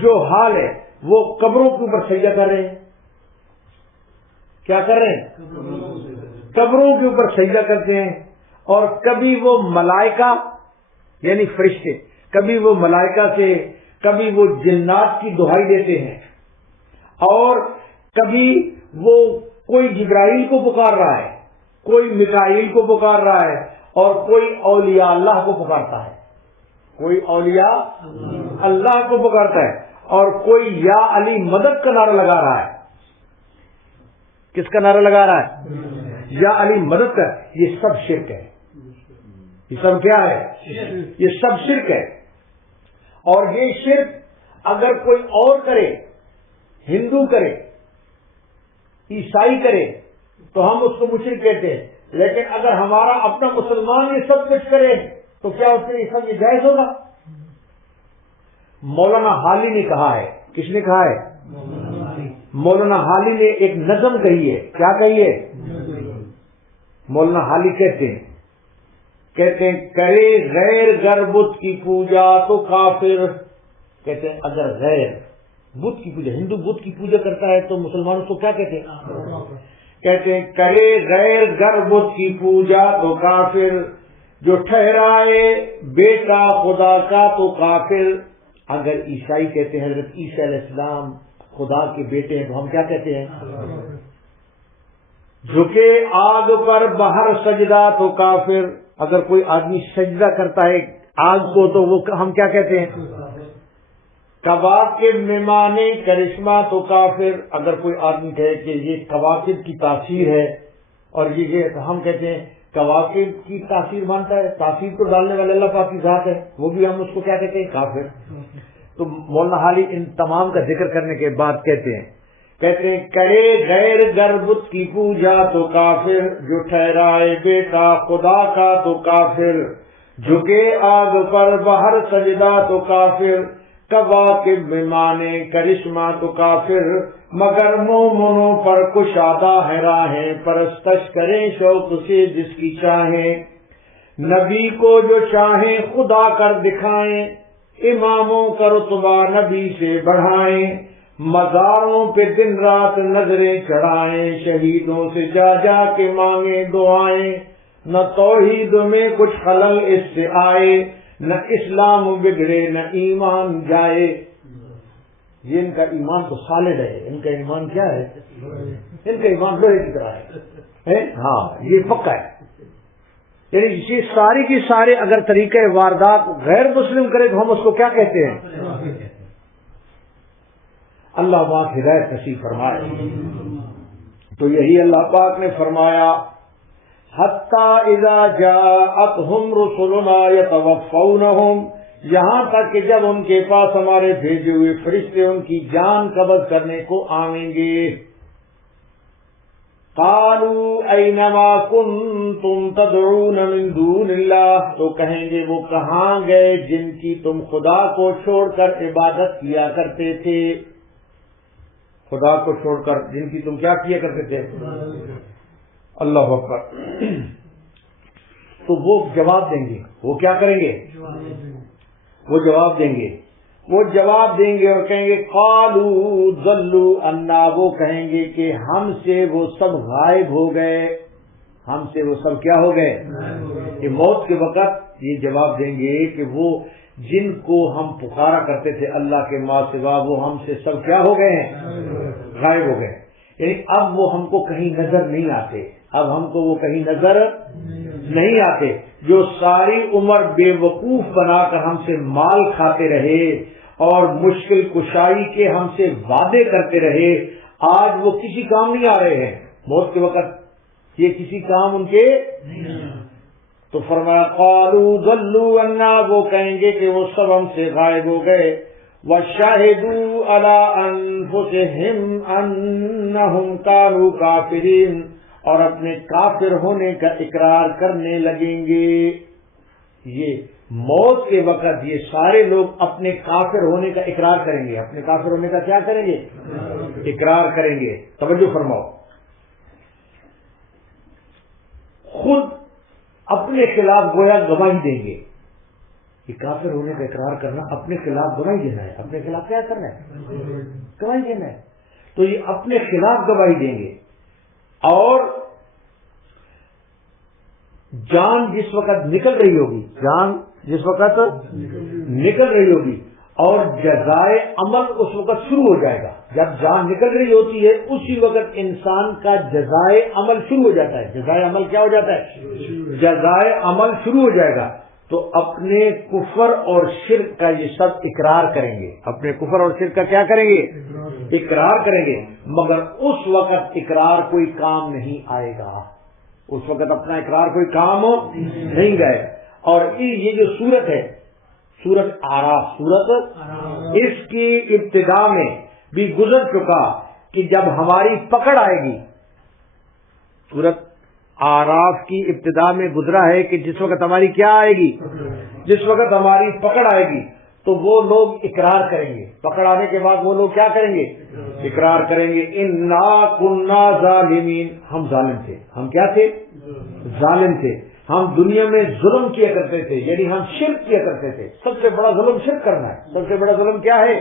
جو حال ہے، وہ قبروں کے اوپر سجدہ کر رہے ہیں. کیا کر رہے ہیں؟ قبروں کے اوپر سجدہ کرتے ہیں. اور کبھی وہ ملائکہ یعنی فرشتے، کبھی وہ ملائکہ سے، کبھی وہ جنات کی دہائی دیتے ہیں، اور کبھی وہ کوئی جبرائیل کو پکار رہا ہے، کوئی میکائیل کو پکار رہا ہے، اور کوئی اولیاء اللہ کو پکارتا ہے، کوئی اولیاء اللہ کو پکارتا ہے، اور کوئی یا علی مدد کا نعرہ لگا رہا ہے. کس کا نعرہ لگا رہا ہے؟ یا علی مدد کا. یہ سب شرک ہے. یہ سب کیا ہے؟ یہ سب شرک ہے. اور یہ شرک اگر کوئی اور کرے، ہندو کرے، عیسائی کرے، تو ہم اس کو مشرک کہتے ہیں. لیکن اگر ہمارا اپنا مسلمان یہ سب کچھ کرے تو کیا اس کے لیے سب یہ جائز ہوگا؟ مولانا حالی نے کہا ہے. کس نے کہا ہے؟ مولانا حالی نے ایک نظم کہی ہے. کیا کہی ہے؟ مولانا حالی کہتے ہیں کرے غیر گر بت کی پوجا تو کافر. کہتے ہیں اگر غیر بت کی پوجا، ہندو بت کی پوجا کرتا ہے تو مسلمان اس کو کیا کہتے ہیں؟ کہتے ہیں کرے غیر گر بت کی پوجا تو کافر، جو ٹھہرائے بیٹا خدا کا تو کافر. اگر عیسائی کہتے ہیں حضرت عیسیٰ علیہ السلام خدا کے بیٹے ہیں تو ہم کیا کہتے ہیں؟ جھکے آگ پر باہر سجدہ تو کافر. اگر کوئی آدمی سجدہ کرتا ہے آگ کو تو وہ ہم کیا کہتے ہیں؟ کواکب میں مانے کرشمہ تو کافر. اگر کوئی آدمی کہے کہ یہ کواکب کی تاثیر ہے اور یہ تو ہم کہتے ہیں کواکب کی تاثیر مانتا ہے، تاثیر کو ڈالنے والے اللہ پاک کی ذات ہے، وہ بھی ہم اس کو کیا کہتے ہیں؟ کافر. تو مولانا حالی ان تمام کا ذکر کرنے کے بعد کہتے ہیں کرے غیر گر بت کی پوجا تو کافر، جو ٹھہرائے بیٹا خدا کا تو کافر، جھکے آگ پر باہر سجدہ تو کافر، کواکب میں مانے کرشمہ تو کافر، مگر مومنوں پر کشادہ ہے راہیں، پرستش کریں شوق سے جس کی چاہیں، نبی کو جو چاہیں خدا کر دکھائیں، اماموں کا رتبہ نبی سے بڑھائیں، مزاروں پہ دن رات نظریں چڑھائیں، شہیدوں سے جا جا کے مانگیں دعائیں، نہ توحید میں کچھ خلل اس سے آئے، نہ اسلام بگڑے نہ ایمان جائے. یہ ان کا ایمان تو سالڈ ہے. ان کا ایمان کیا ہے؟ ان کا ایمان لوہے کی طرح ہے. ہاں یہ پکا ہے. یعنی یہ ساری کی سارے اگر طریقے واردات غیر مسلم کرے تو ہم اس کو کیا کہتے ہیں؟ اللہ پاک ہدایت نصیب فرمائے. تو یہی اللہ پاک نے فرمایا حتی اذا جاءتہم رسلنا یتوفونہم، یہاں تک کہ جب ان کے پاس ہمارے بھیجے ہوئے فرشتے ان کی جان قبض کرنے کو آئیں گے. قالوا اینما کنتم تدعون من دون اللہ، تو کہیں گے وہ کہاں گئے جن کی تم خدا کو چھوڑ کر عبادت کیا کرتے تھے. خدا کو چھوڑ کر جن کی تم کیا کیا کرتے تھے؟ اللہ اکبر. تو وہ جواب دیں گے. وہ کیا کریں گے؟ وہ جواب دیں گے. وہ جواب دیں گے اور کہیں گے قالوا ضلوا عنا، وہ کہیں گے کہ ہم سے وہ سب غائب ہو گئے، ہم سے وہ سب کیا ہو گئے؟ یہ موت کے وقت یہ جواب دیں گے کہ وہ جن کو ہم پکارا کرتے تھے اللہ کے ماں سوا وہ ہم سے سب کیا ہو گئے ہیں؟ غائب ہو گئے. یعنی اب وہ ہم کو کہیں نظر نہیں آتے، اب ہم کو وہ کہیں نظر نہیں آتے. جو ساری عمر بے وقوف بنا کر ہم سے مال کھاتے رہے اور مشکل کشائی کے ہم سے وعدے کرتے رہے، آج وہ کسی کام نہیں آ رہے ہیں. موت کے وقت یہ کسی کام ان کے تو فرمایا قالوا ضلوا عنا، وہ کہیں گے کہ وہ سب ہم سے غائب ہو گئے. وشاہدوا علی انفسہم انہم کانوا کافرین، اور اپنے کافر ہونے کا اقرار کرنے لگیں گے. یہ موت کے وقت یہ سارے لوگ اپنے کافر ہونے کا اقرار کریں گے. اپنے کافر ہونے کا کیا کریں گے؟ اقرار کریں گے. توجہ فرماؤ، خود اپنے خلاف گویا گواہی دیں گے. یہ کافر ہونے کا اقرار کرنا اپنے خلاف گواہی دینا ہے. اپنے خلاف کیا کرنا ہے؟ گواہی دینا ہے. تو یہ اپنے خلاف گواہی دیں گے. اور جان جس وقت نکل رہی ہوگی، جان جس وقت نکل رہی ہوگی اور جزائے عمل اس وقت شروع ہو جائے گا. جب جان نکل رہی ہوتی ہے اسی وقت انسان کا جزائے عمل شروع ہو جاتا ہے. جزائے عمل کیا ہو جاتا ہے؟ جزائے عمل شروع ہو جائے گا. تو اپنے کفر اور شرک کا یہ سب اقرار کریں گے. اپنے کفر اور شرک کا کیا کریں گے؟ اقرار کریں گے. مگر اس وقت اقرار کوئی کام نہیں آئے گا. اس وقت اپنا اقرار کوئی کام نہیں گئے. اور یہ جو سورت ہے، سورت آراف، سورت اس کی ابتدا میں بھی گزر چکا کہ جب ہماری پکڑ آئے گی. سورت آراف کی ابتدا میں گزرا ہے کہ جس وقت ہماری کیا آئے گی؟ جس وقت ہماری پکڑ آئے گی تو وہ لوگ اقرار کریں گے. پکڑ آنے کے بعد وہ لوگ کیا کریں گے؟ اقرار کریں گے. انا کنا ظالمین، ہم ظالم تھے. ہم کیا تھے؟ ظالم تھے. ہم دنیا میں ظلم کیا کرتے تھے، یعنی ہم شرک کیا کرتے تھے. سب سے بڑا ظلم شرک کرنا ہے. سب سے بڑا ظلم کیا ہے؟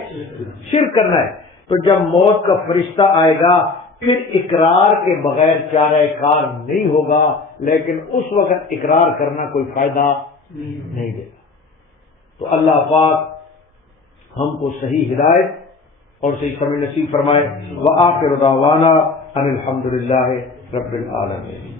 شرک کرنا ہے. تو جب موت کا فرشتہ آئے گا پھر اقرار کے بغیر چارہ کار نہیں ہوگا. لیکن اس وقت اقرار کرنا کوئی فائدہ نہیں دے گا. تو اللہ پاک ہم کو صحیح ہدایت اور صحیح سمجھ نصیب فرمائے. وآخر دعوانا ان الحمد للہ رب العالمین.